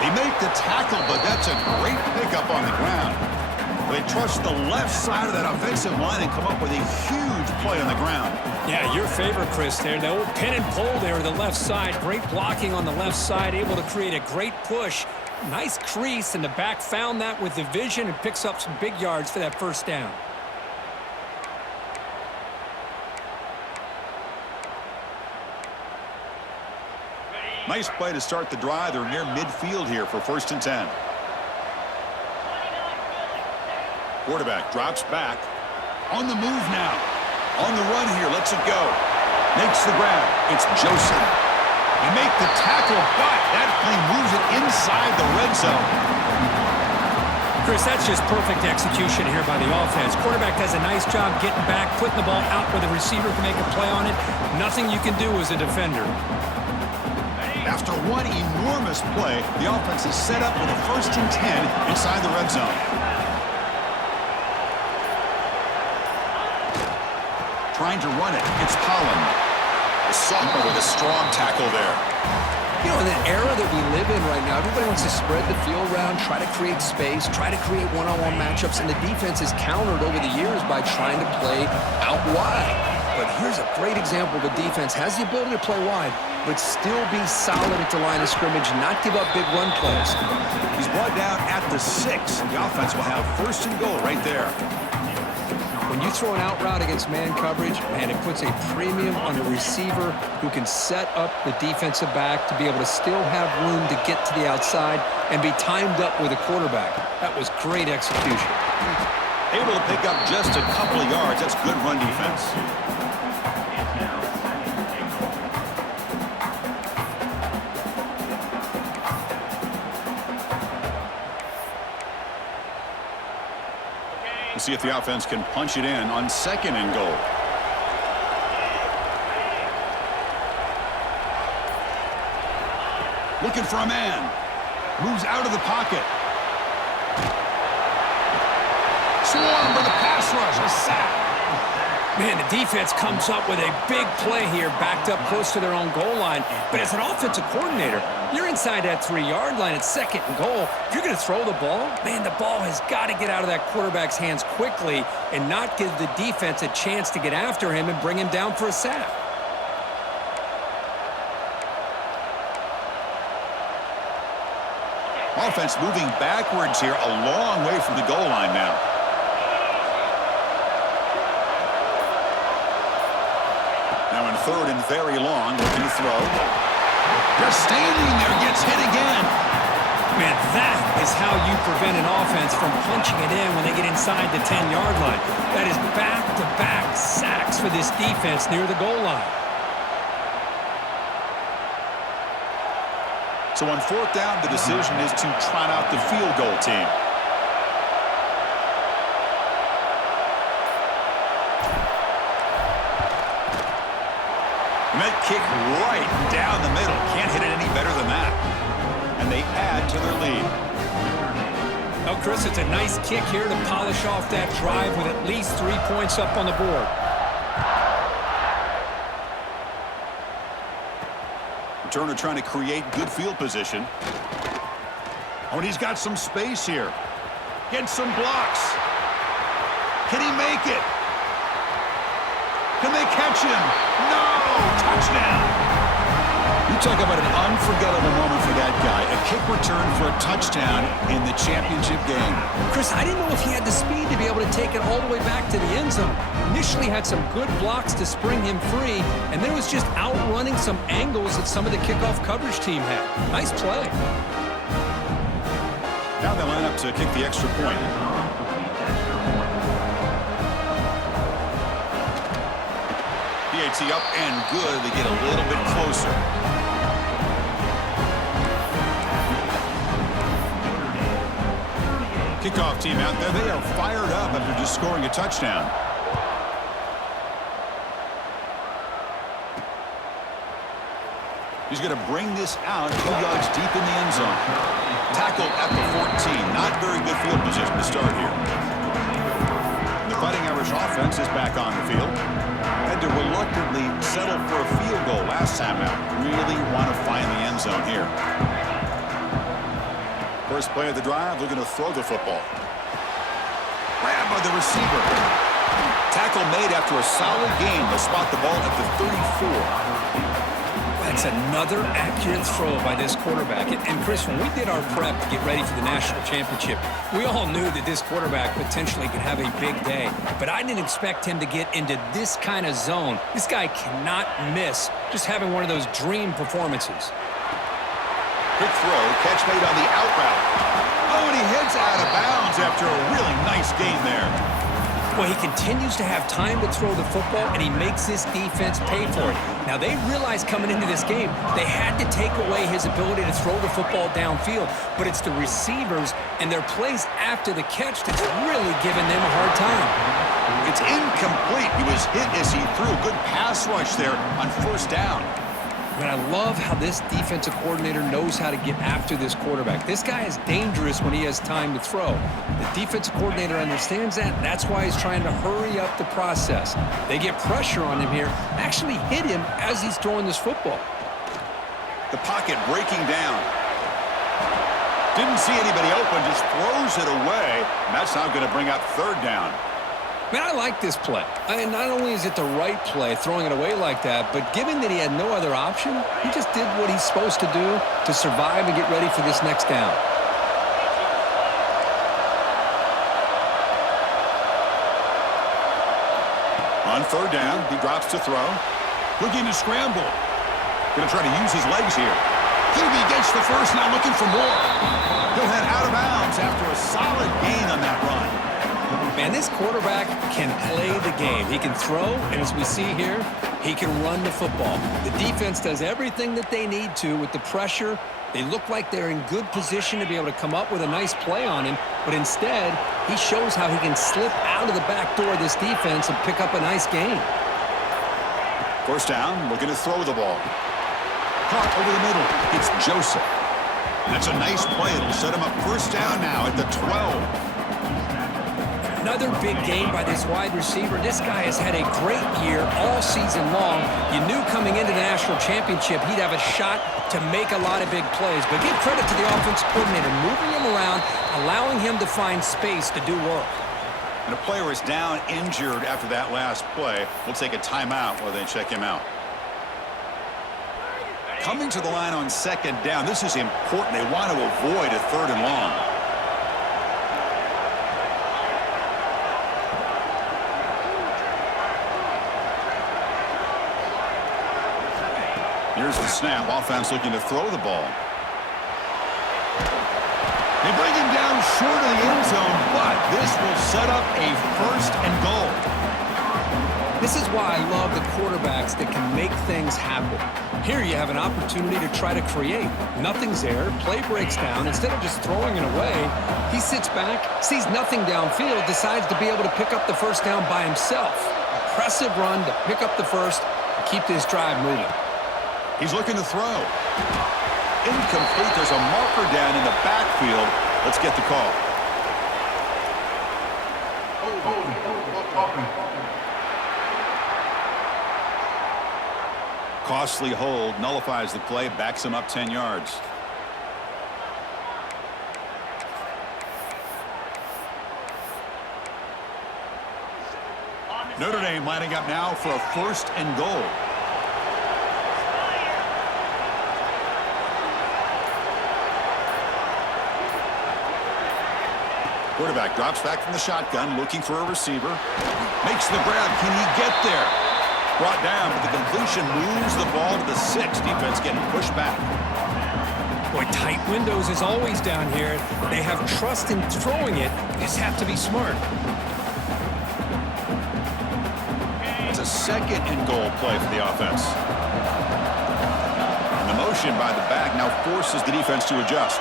They make the tackle, but that's a great pickup on the ground. They trust the left side of that offensive line and come up with a huge play on the ground. Yeah, your favorite, Chris, there. The old pin and pull there to the left side. Great blocking on the left side, able to create a great push. Nice crease, and the back found that with the vision and picks up some big yards for that first down. Nice play to start the drive. They're near midfield here for 1st and 10. Quarterback drops back. On the move now. On the run here. Lets it go. Makes the grab. It's Joseph. They make the tackle, but that play moves it inside the red zone. Chris, that's just perfect execution here by the offense. Quarterback does a nice job getting back, putting the ball out where the receiver can make a play on it. Nothing you can do as a defender. After one enormous play, the offense is set up with a 1st and 10 inside the red zone. Trying to run it. It's Holland. The sophomore with a strong tackle there. You know, in the era that we live in right now, everybody wants to spread the field around, try to create space, try to create one-on-one matchups, and the defense is countered over the years by trying to play out wide. But here's a great example. The defense has the ability to play wide, but still be solid at the line of scrimmage, not give up big run plays. He's brought down at the 6. The offense will have 1st and goal right there. When you throw an out route against man coverage, man, it puts a premium on the receiver who can set up the defensive back to be able to still have room to get to the outside and be timed up with a quarterback. That was great execution. Able to pick up just a couple of yards. That's good run defense. We'll see if the offense can punch it in on 2nd and goal. Looking for a man. Moves out of the pocket. Swarmed by the pass rush. A sack. Man, the defense comes up with a big play here, backed up close to their own goal line. But as an offensive coordinator, you're inside that 3-yard line at 2nd and goal. If you're going to throw the ball, man, the ball has got to get out of that quarterback's hands quickly and not give the defense a chance to get after him and bring him down for a sack. Offense moving backwards here, a long way from the goal line now. Now in 3rd and very long, looking to throw. Just standing there, gets hit again. Man, that is how you prevent an offense from punching it in when they get inside the 10-yard line. That is back-to-back sacks for this defense near the goal line. So on 4th down, the decision is to trot out the field goal team. And that kick right down the middle. Can't hit it any better than that. And they add to their lead. Oh, Chris, it's a nice kick here to polish off that drive with at least 3 points up on the board. Turner trying to create good field position. Oh, and he's got some space here. Gets some blocks. Can he make it? Can they catch him? No! Touchdown! You talk about an unforgettable moment for that guy. A kick return for a touchdown in the championship game. Chris, I didn't know if he had the speed to be able to take it all the way back to the end zone. Initially had some good blocks to spring him free, and then it was just outrunning some angles that some of the kickoff coverage team had. Nice play. Now they line up to kick the extra point. It's the up and good. They get a little bit closer. Kickoff team out there. They are fired up after just scoring a touchdown. He's going to bring this out 2 yards deep in the end zone. Tackled at the 14. Not very good field position to start here. The Fighting Irish offense is back on the field. Had to reluctantly settle for a field goal last time out. Really want to find the end zone here. First play of the drive, looking to throw the football. Grabbed by the receiver. Tackle made after a solid gain. They'll spot the ball at the 34. That's another accurate throw by this quarterback. And Chris, when we did our prep to get ready for the national championship, we all knew that this quarterback potentially could have a big day. But I didn't expect him to get into this kind of zone. This guy cannot miss just having one of those dream performances. Quick throw, catch made on the out route. Oh, and he heads out of bounds after a really nice gain there. Well, he continues to have time to throw the football, and he makes this defense pay for it. Now, they realized coming into this game, they had to take away his ability to throw the football downfield, but it's the receivers and their plays after the catch that's really giving them a hard time. It's incomplete. He was hit as he threw. Good pass rush there on first down. But I love how this defensive coordinator knows how to get after this quarterback. This guy is dangerous when he has time to throw. The defensive coordinator understands that. That's why he's trying to hurry up the process. They get pressure on him here, actually hit him as he's throwing this football. The pocket breaking down. Didn't see anybody open, just throws it away. And that's now going to bring up third down. Man, I like this play. I mean, not only is it the right play, throwing it away like that, but given that he had no other option, he just did what he's supposed to do to survive and get ready for this next down. On third down, he drops to throw. Looking to scramble. Going to try to use his legs here. QB gets the first, now looking for more. He'll head out of bounds after a solid gain on that run. Man, this quarterback can play the game. He can throw, and as we see here, he can run the football. The defense does everything that they need to with the pressure. They look like they're in good position to be able to come up with a nice play on him, but instead, he shows how he can slip out of the back door of this defense and pick up a nice gain. First down, looking to throw the ball. Caught over the middle. It's Joseph. That's a nice play. It'll set him up first down now at the 12. Another big game by this wide receiver. This guy has had a great year all season long. You knew coming into the national championship he'd have a shot to make a lot of big plays. But give credit to the offensive coordinator, moving him around, allowing him to find space to do work. And a player is down injured after that last play. We'll take a timeout while they check him out. Coming to the line on second down. This is important. They want to avoid a third and long. Here's the snap. Offense looking to throw the ball. They bring him down short of the end zone, but this will set up a first and goal. This is why I love the quarterbacks that can make things happen. Here you have an opportunity to try to create. Nothing's there. Play breaks down. Instead of just throwing it away, he sits back, sees nothing downfield, decides to be able to pick up the first down by himself. Impressive run to pick up the first and keep this drive moving. He's looking to throw. Incomplete. There's a marker down in the backfield. Let's get the call. Costly hold. Nullifies the play. Backs him up 10 yards. Notre Dame lining up now for a first and goal. Quarterback drops back from the shotgun, looking for a receiver. Makes the grab. Can he get there? Brought down, but the completion moves the ball to the 6. Defense getting pushed back. Boy, tight windows is always down here. They have trust in throwing it. Just have to be smart. It's a second and goal play for the offense. And the motion by the back now forces the defense to adjust.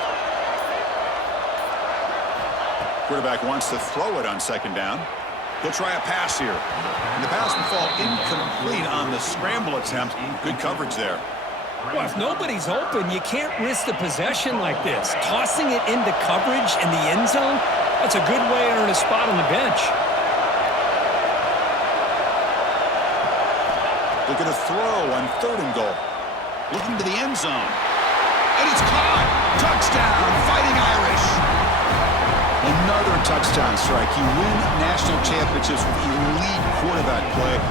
Quarterback wants to throw it on second down. He'll try a pass here. And the pass will fall incomplete on the scramble attempt. Good coverage there. Well, if nobody's open, you can't risk the possession like this. Tossing it into coverage in the end zone, that's a good way to earn a spot on the bench. Looking to throw on third and goal. Looking to the end zone. And it's caught. Touchdown, Fighting Irish. Another touchdown strike. You win national championships with elite quarterback play.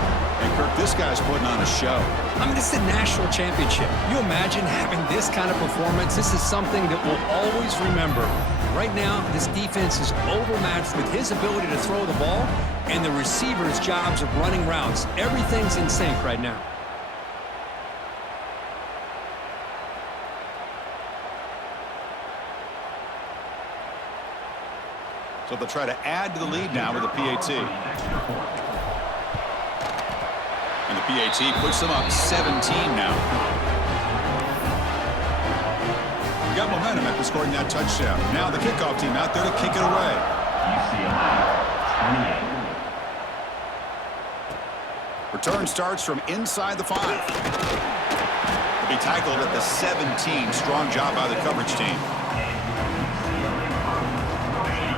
And, Kirk, this guy's putting on a show. I mean, this is a national championship. You imagine having this kind of performance? This is something that we'll always remember. Right now, this defense is overmatched with his ability to throw the ball and the receivers' jobs of running routes. Everything's in sync right now. So they'll try to add to the lead now with a PAT. And the PAT puts them up 17 now. We got momentum after scoring that touchdown. Now the kickoff team out there to kick it away. UCLA, 28. Return starts from inside the 5. They'll be tackled at the 17. Strong job by the coverage team.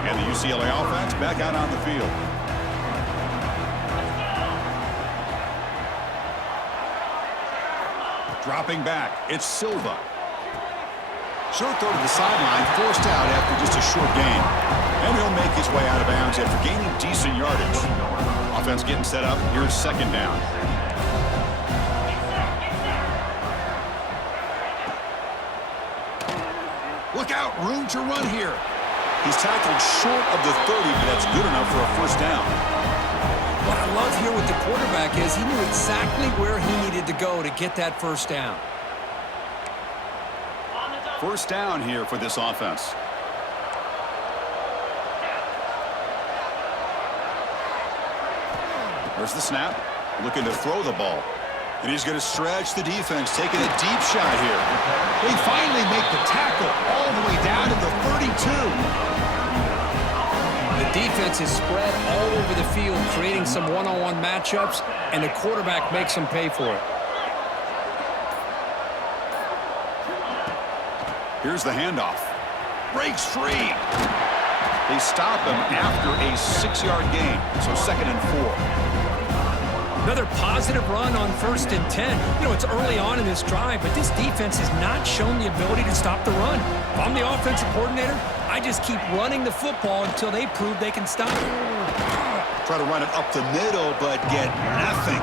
And the UCLA offense back out on the field. Dropping back, it's Silva. Short throw to the sideline, forced out after just a short gain. And he'll make his way out of bounds after gaining decent yardage. Offense getting set up. Here's second down. Look out, room to run here. He's tackled short of the 30, but that's good enough for a first down. What I love here with the quarterback is he knew exactly where he needed to go to get that first down. First down here for this offense. There's the snap. Looking to throw the ball. And he's going to stretch the defense, taking a deep shot here. They finally make the tackle all the way down to the 32. The defense is spread all over the field, creating some one-on-one matchups, and the quarterback makes them pay for it. Here's the handoff. Breaks free. They stop him after a 6-yard gain, so second and 4. Another positive run on 1st and 10. You know, it's early on in this drive, but this defense has not shown the ability to stop the run. If I'm the offensive coordinator, I just keep running the football until they prove they can stop it. Try to run it up the middle, but get nothing.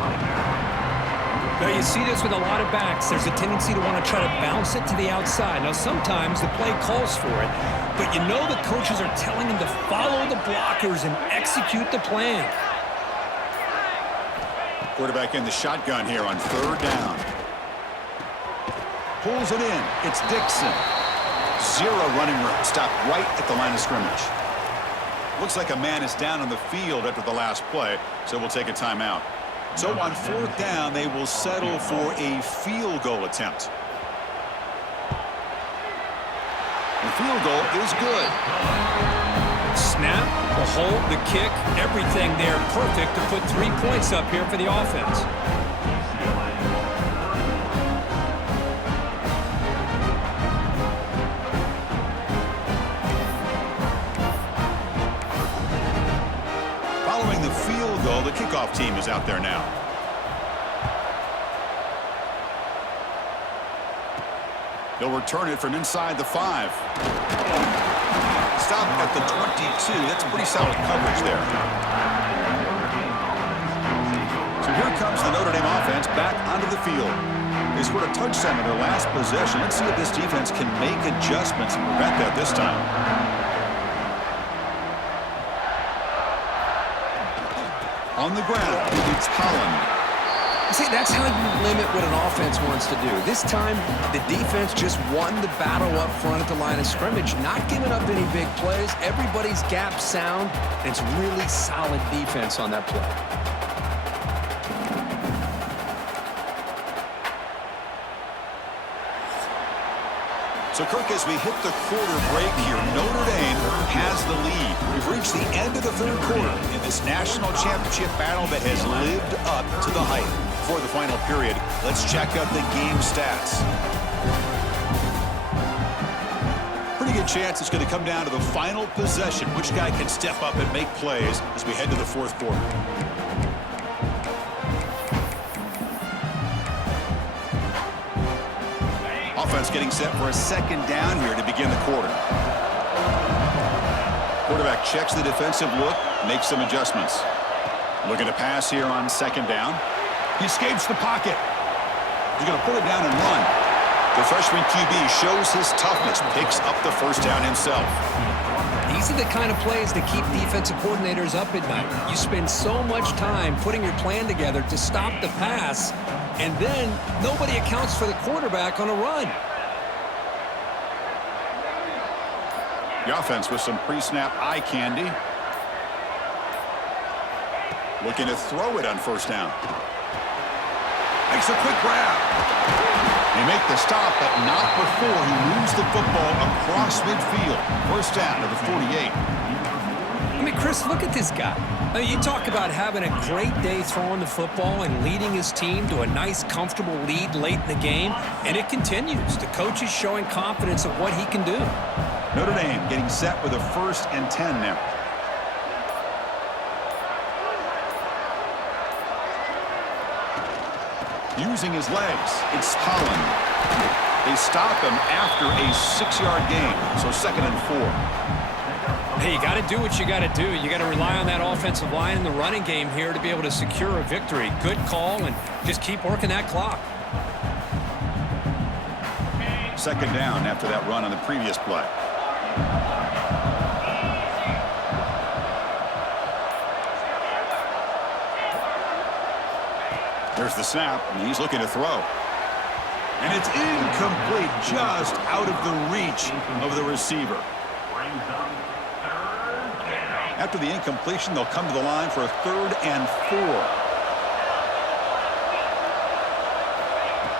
Now, you see this with a lot of backs. There's a tendency to want to try to bounce it to the outside. Now, sometimes the play calls for it, but you know the coaches are telling them to follow the blockers and execute the plan. Quarterback in the shotgun here on third down. Pulls it in. It's Dixon. 0 running room. Stopped right at the line of scrimmage. Looks like a man is down on the field after the last play, so we'll take a timeout. So on fourth down, they will settle for a field goal attempt. The field goal is good. Snap, the hold, the kick, everything there perfect to put 3 points up here for the offense. Following the field goal, the kickoff team is out there now. They'll return it from inside the 5. Stop at the 22. That's pretty solid coverage there. So here comes the Notre Dame offense back onto the field. They scored a touchdown in their last possession. Let's see if this defense can make adjustments and prevent that this time. On the ground, it's Holland. See, that's how you limit what an offense wants to do. This time, the defense just won the battle up front at the line of scrimmage, not giving up any big plays. Everybody's gap sound, and it's really solid defense on that play. So, Kirk, as we hit the quarter break here, Notre Dame has the lead. We've reached the end of the third quarter in this national championship battle that has lived up to the hype. Before the final period, let's check out the game stats. Pretty good chance it's going to come down to the final possession. Which guy can step up and make plays as we head to the fourth quarter? Offense getting set for a second down here to begin the quarter. Quarterback checks the defensive look, makes some adjustments. Looking to pass here on second down. He escapes the pocket. He's going to pull it down and run. The freshman QB shows his toughness, picks up the first down himself. These are the kind of plays that keep defensive coordinators up at night. You spend so much time putting your plan together to stop the pass, and then nobody accounts for the quarterback on a run. The offense with some pre-snap eye candy. Looking to throw it on first down. Makes a quick grab. They make the stop, but not before he moves the football across midfield. First down to the 48. I mean, Chris, look at this guy. I mean, you talk about having a great day throwing the football and leading his team to a nice, comfortable lead late in the game, and it continues. The coach is showing confidence of what he can do. Notre Dame getting set with a 1st and 10 now. Using his legs, it's Holland. They stop him after a 6-yard gain, so 2nd and 4. Hey, you got to do what you got to do. You got to rely on that offensive line in the running game here to be able to secure a victory. Good call, and just keep working that clock. 2nd down after that run on the previous play. There's the snap, and he's looking to throw. And it's incomplete, just out of the reach of the receiver. After the incompletion, they'll come to the line for a 3rd and 4.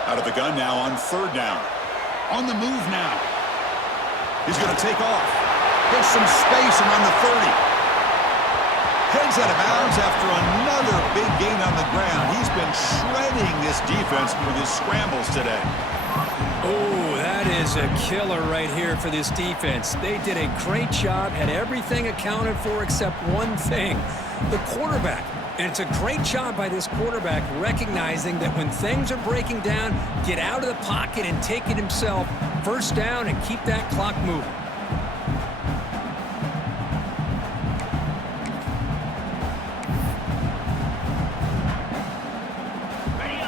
Out of the gun now on 3rd down. On the move now. He's going to take off. Gets some space around the 30. Heads out of bounds after another big gain on the ground. He's been shredding this defense with his scrambles today. Oh, that is a killer right here for this defense. They did a great job, had everything accounted for except one thing, the quarterback. And it's a great job by this quarterback recognizing that when things are breaking down, get out of the pocket and take it himself. First down and keep that clock moving.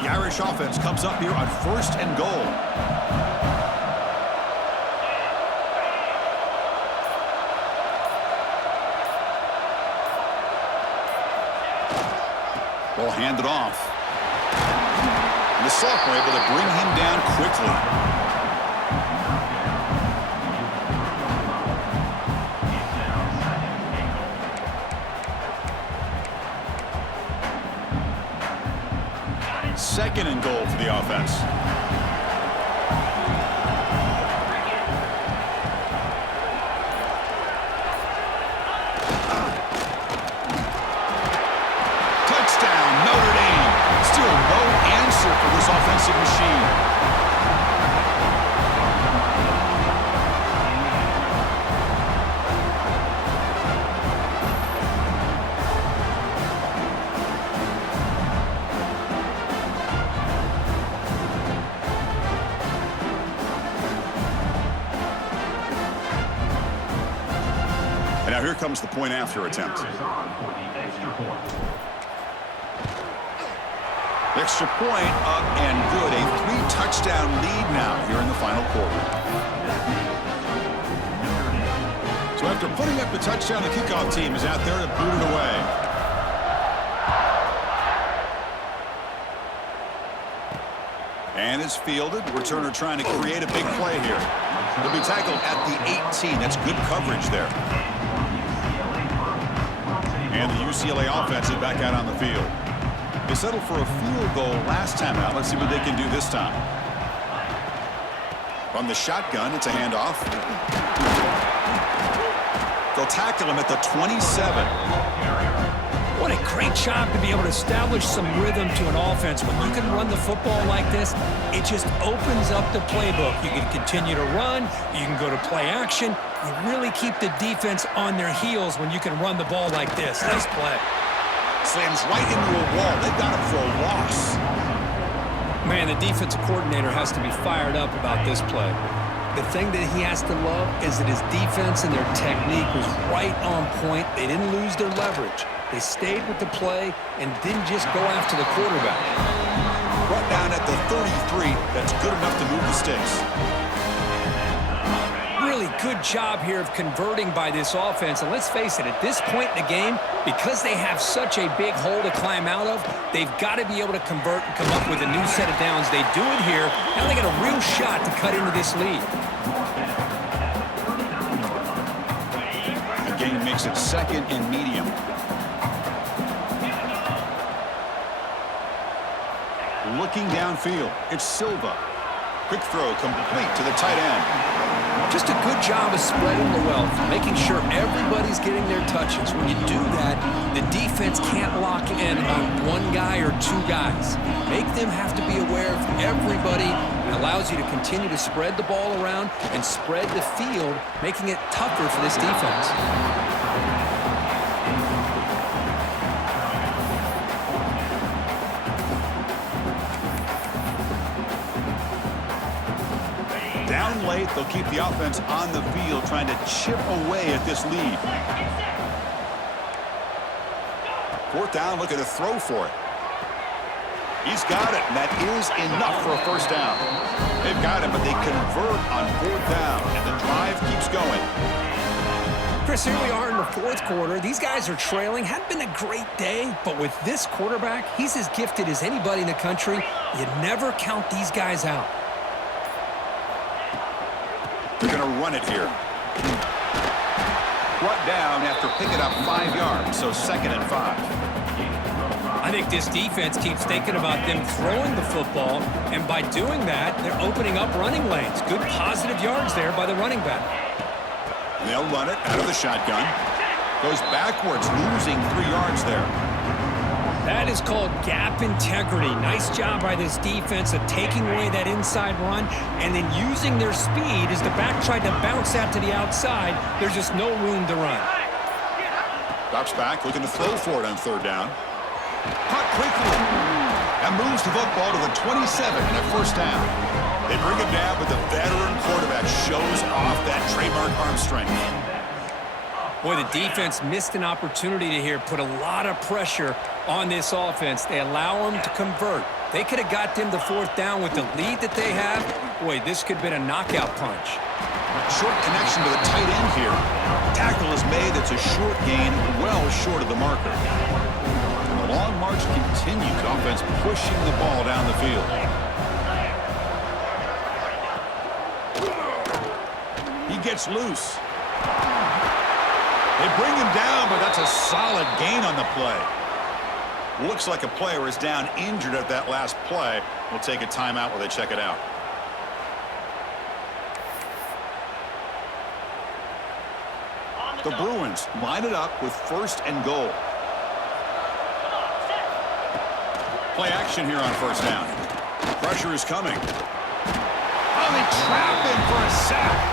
The Irish offense comes up here on 1st and goal. Ball handed off. And the sophomore able to bring him down quickly. Second and goal for the offense. Touchdown, Notre Dame. Still no answer for this offensive machine. Now here comes the point after attempt. Extra point up and good. A 3-touchdown lead now here in the final quarter. So after putting up the touchdown, the kickoff team is out there to boot it away. And it's fielded. Returner trying to create a big play here. He'll be tackled at the 18. That's good coverage there. And the UCLA offense is back out on the field. They settled for a field goal last time out. Let's see what they can do this time. From the shotgun, it's a handoff. They'll tackle him at the 27. What a great job to be able to establish some rhythm to an offense. When you can run the football like this, it just opens up the playbook. You can continue to run. You can go to play action. You really keep the defense on their heels when you can run the ball like this. Nice play. Slams right into a wall. They've got him for a loss. Man, the defensive coordinator has to be fired up about this play. The thing that he has to love is that his defense and their technique was right on point. They didn't lose their leverage. They stayed with the play and didn't just go after the quarterback. Brought down at the 33. That's good enough to move the sticks. Really good job here of converting by this offense. And let's face it, at this point in the game, because they have such a big hole to climb out of, they've got to be able to convert and come up with a new set of downs. They do it here. Now they got a real shot to cut into this lead. The game makes it second and medium. Looking downfield, it's Silva. Quick throw complete to the tight end. Just a good job of spreading the wealth, making sure everybody's getting their touches. When you do that, the defense can't lock in on one guy or two guys. Make them have to be aware of everybody. It allows you to continue to spread the ball around and spread the field, making it tougher for this defense. Down late, they'll keep the offense on the field, trying to chip away at this lead. Fourth down, looking to throw for it. He's got it, and that is enough for a first down. They've got it, but they convert on fourth down, and the drive keeps going. Chris, here we are in the fourth quarter. These guys are trailing. Hadn't been a great day, but with this quarterback, he's as gifted as anybody in the country. You never count these guys out. They're going to run it here. Brought down after picking up 5 yards, so 2nd and 5. I think this defense keeps thinking about them throwing the football, and by doing that, they're opening up running lanes. Good positive yards there by the running back. They'll run it out of the shotgun. Goes backwards, losing 3 yards there. That is called gap integrity. Nice job by this defense of taking away that inside run and then using their speed as the back tried to bounce out to the outside. There's just no room to run. Drops back, looking to throw for it on third down. Caught quickly. And moves the football to the 27 and a first down. They bring it down, but the veteran quarterback shows off that trademark arm strength. Boy, the defense missed an opportunity to here put a lot of pressure on this offense. They allow them to convert. They could have got them to fourth down with the lead that they have. Boy, this could have been a knockout punch. Short connection to the tight end here. Tackle is made. It's a short gain, well short of the marker. And the long march continues. Offense pushing the ball down the field. He gets loose. They bring him down, but that's a solid gain on the play. Looks like a player is down injured at that last play. We'll take a timeout while they check it out. The Bruins line it up with 1st and goal. Play action here on first down. Pressure is coming. Oh, they trap him for a sack.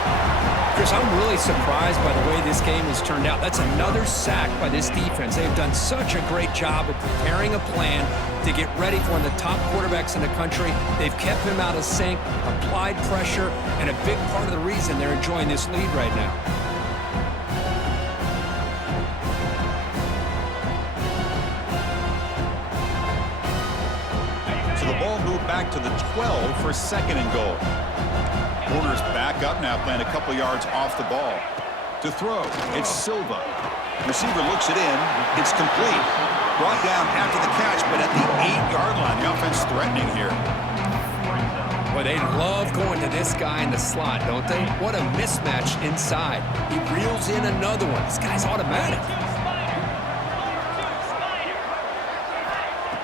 Chris, I'm really surprised by the way this game has turned out. That's another sack by this defense. They've done such a great job of preparing a plan to get ready for one of the top quarterbacks in the country. They've kept him out of sync, applied pressure, and a big part of the reason they're enjoying this lead right now. So the ball moved back to the 12 for 2nd and goal. Corner's back up now, playing a couple yards off the ball. To throw, it's Silva. Receiver looks it in. It's complete. Brought down after the catch, but at the 8-yard line. The offense threatening here. Boy, they love going to this guy in the slot, don't they? What a mismatch inside. He reels in another one. This guy's automatic.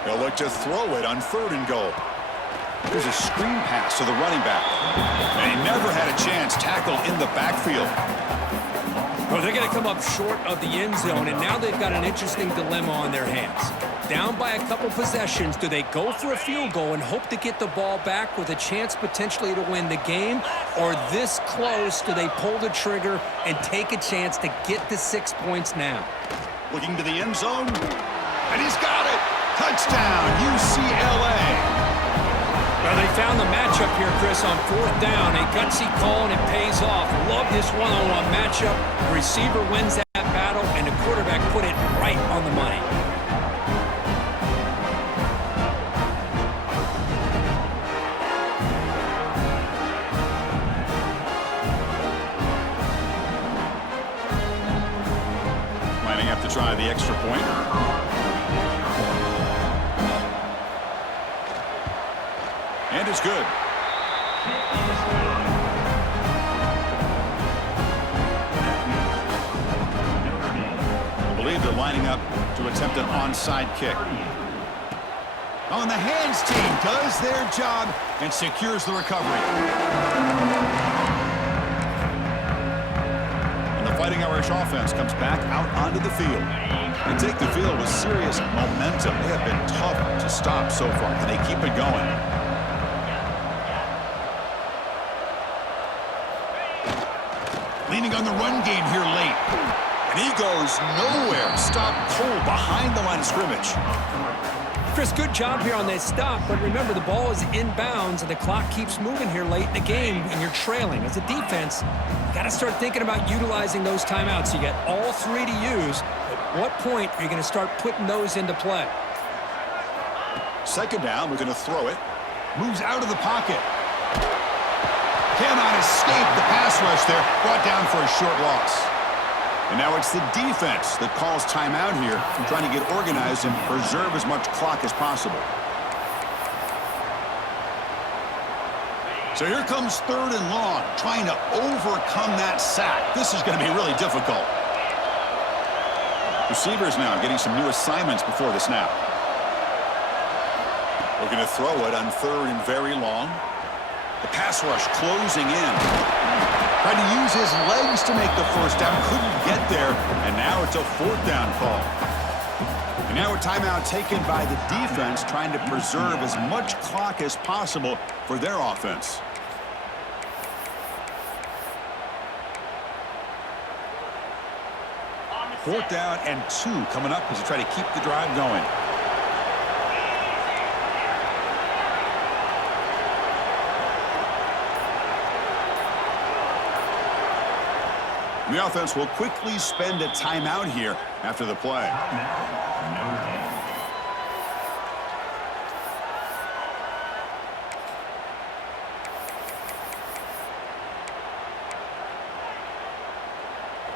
They'll look to throw it on 3rd and goal. There's a screen pass to the running back. And he never had a chance tackle in the backfield. Well, they're going to come up short of the end zone, and now they've got an interesting dilemma on their hands. Down by a couple possessions, do they go for a field goal and hope to get the ball back with a chance potentially to win the game? Or this close, do they pull the trigger and take a chance to get the 6 points now? Looking to the end zone, and he's got it! Touchdown, UCLA! Well, they found the matchup here, Chris, on 4th down. A gutsy call, and it pays off. Love this one-on-one matchup. The receiver wins that battle, and the quarterback put it right on the money. Lining up to try the extra point. And it's good. I believe they're lining up to attempt an onside kick. On the hands team does their job and secures the recovery. And the Fighting Irish offense comes back out onto the field. They take the field with serious momentum. They have been tough to stop so far. Can they keep it going? Leaning on the run game here late. And he goes nowhere. Stop cold behind the line of scrimmage. Chris, good job here on that stop, but remember the ball is inbounds and the clock keeps moving here late in the game and you're trailing. As a defense, you got to start thinking about utilizing those timeouts. You got all 3 to use. At what point are you going to start putting those into play? 2nd down, we're going to throw it. Moves out of the pocket. Cannot escape the pass rush there. Brought down for a short loss. And now it's the defense that calls timeout here, trying to get organized and preserve as much clock as possible. So here comes 3rd and long, trying to overcome that sack. This is going to be really difficult. Receivers now getting some new assignments before the snap. We're going to throw it on 3rd and very long. The pass rush closing in. Tried to use his legs to make the 1st down. Couldn't get there. And now it's a 4th down call. And now a timeout taken by the defense, trying to preserve as much clock as possible for their offense. Fourth down and 2 coming up as they try to keep the drive going. The offense will quickly spend a timeout here after the play.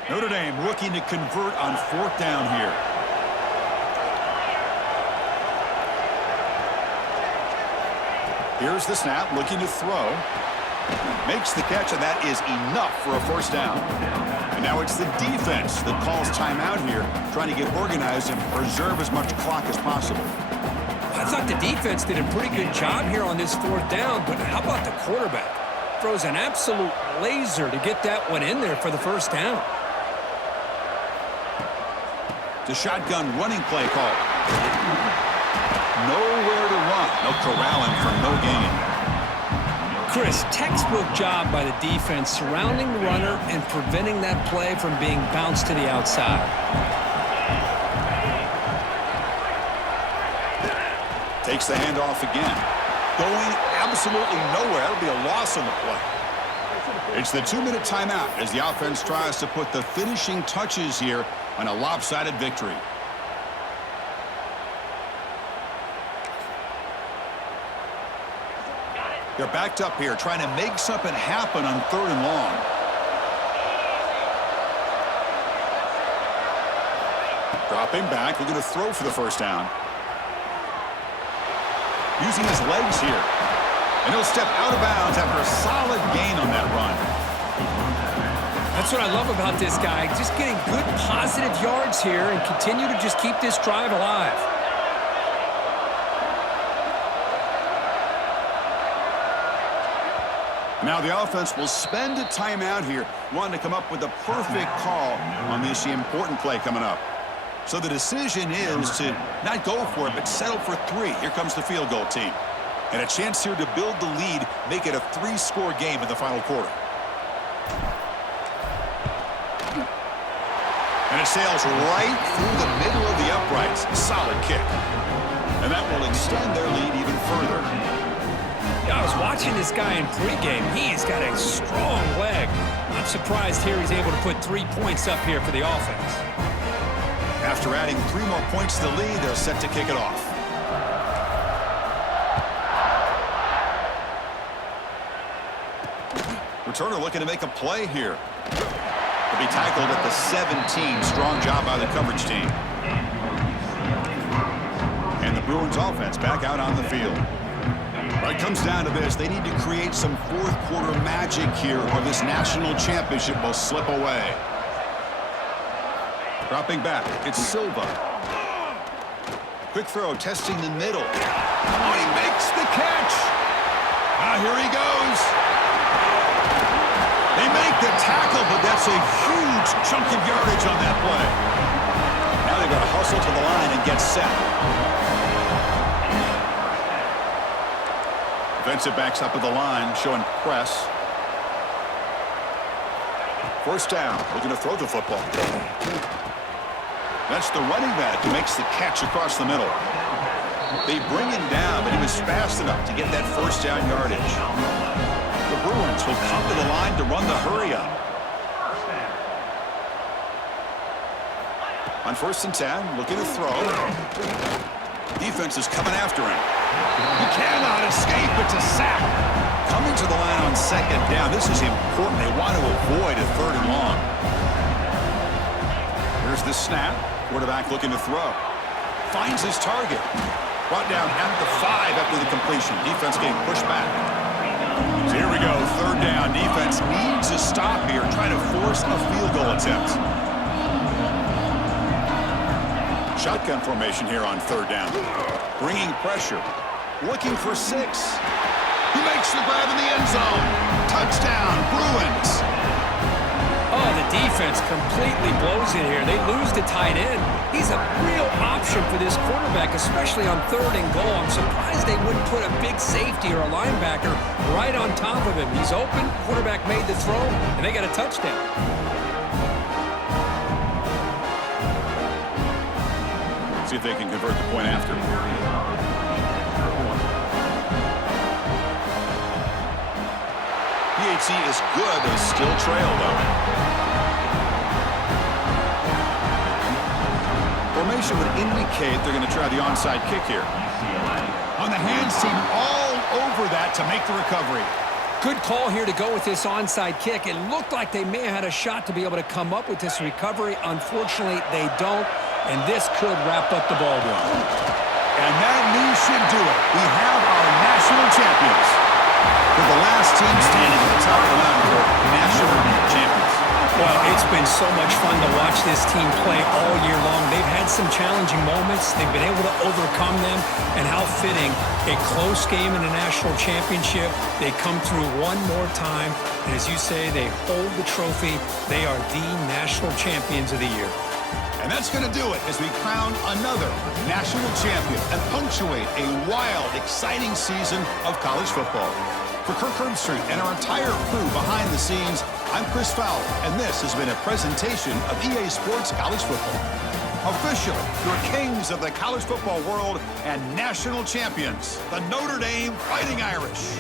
Notre Dame looking to convert on 4th down here. Here's the snap, looking to throw. Makes the catch, and that is enough for a 1st down. And now it's the defense that calls timeout here, trying to get organized and preserve as much clock as possible. I thought the defense did a pretty good job here on this 4th down, but how about the quarterback? Throws an absolute laser to get that one in there for the 1st down. The shotgun running play call. Nowhere to run. No corralling for no gain. Chris, textbook job by the defense surrounding the runner and preventing that play from being bounced to the outside. Takes the handoff again. Going absolutely nowhere. That'll be a loss on the play. It's the 2-minute timeout as the offense tries to put the finishing touches here on a lopsided victory. They're backed up here, trying to make something happen on 3rd and long. Dropping back, looking to throw for the 1st down. Using his legs here. And he'll step out of bounds after a solid gain on that run. That's what I love about this guy. Just getting good positive yards here and continue to just keep this drive alive. Now the offense will spend a timeout here, wanting to come up with the perfect call on this important play coming up. So the decision is to not go for it, but settle for 3. Here comes the field goal team. And a chance here to build the lead, make it a 3-score game in the final quarter. And it sails right through the middle of the uprights. Solid kick. And that will extend their lead even further. Yeah, I was watching this guy in pregame. He's got a strong leg. Not surprised here he's able to put 3 points up here for the offense. After adding 3 more points to the lead, they're set to kick it off. Returner looking to make a play here. To be tackled at the 17. Strong job by the coverage team. And the Bruins offense back out on the field. It comes down to this. They need to create some fourth-quarter magic here, or this national championship will slip away. Dropping back, it's Silva. Quick throw, testing the middle. Oh, he makes the catch. Ah, here he goes. They make the tackle, but that's a huge chunk of yardage on that play. Now they've got to hustle to the line and get set. Defensive backs up at the line, showing press. First down, looking to throw the football. That's the running back who makes the catch across the middle. They bring him down, but he was fast enough to get that first down yardage. The Bruins will come to the line to run the hurry-up. On 1st and 10, looking to throw. Defense is coming after him. He cannot escape. It's a sack. Coming to the line on 2nd down. This is important. They want to avoid a 3rd and long. Here's the snap. Quarterback looking to throw. Finds his target. Brought down at the 5 after the completion. Defense getting pushed back. So here we go. 3rd down. Defense needs a stop here. Trying to force a field goal attempt. Shotgun formation here on 3rd down. Bringing pressure. Looking for 6. He makes the grab in the end zone. Touchdown, Bruins. Oh, the defense completely blows it here. They lose the tight end. He's a real option for this quarterback, especially on 3rd and goal. I'm surprised they wouldn't put a big safety or a linebacker right on top of him. He's open. Quarterback made the throw, and they got a touchdown. See if they can convert the point after. PHC is good, but still trail, though. Formation would indicate they're going to try the onside kick here. On the hands team, all over that to make the recovery. Good call here to go with this onside kick. It looked like they may have had a shot to be able to come up with this recovery. Unfortunately, they don't, and this could wrap up the ball game. And that news should do it. We have our national champions. We're the last team standing at the top of the mountain for national champions. Well, it's been so much fun to watch this team play all year long. They've had some challenging moments. They've been able to overcome them. And how fitting, a close game in a national championship. They come through one more time. And as you say, they hold the trophy. They are the national champions of the year. And that's going to do it as we crown another national champion and punctuate a wild, exciting season of college football. For Kirk Herbstreit and our entire crew behind the scenes, I'm Chris Fowler, and this has been a presentation of EA Sports College Football. Officially, your kings of the college football world and national champions, the Notre Dame Fighting Irish.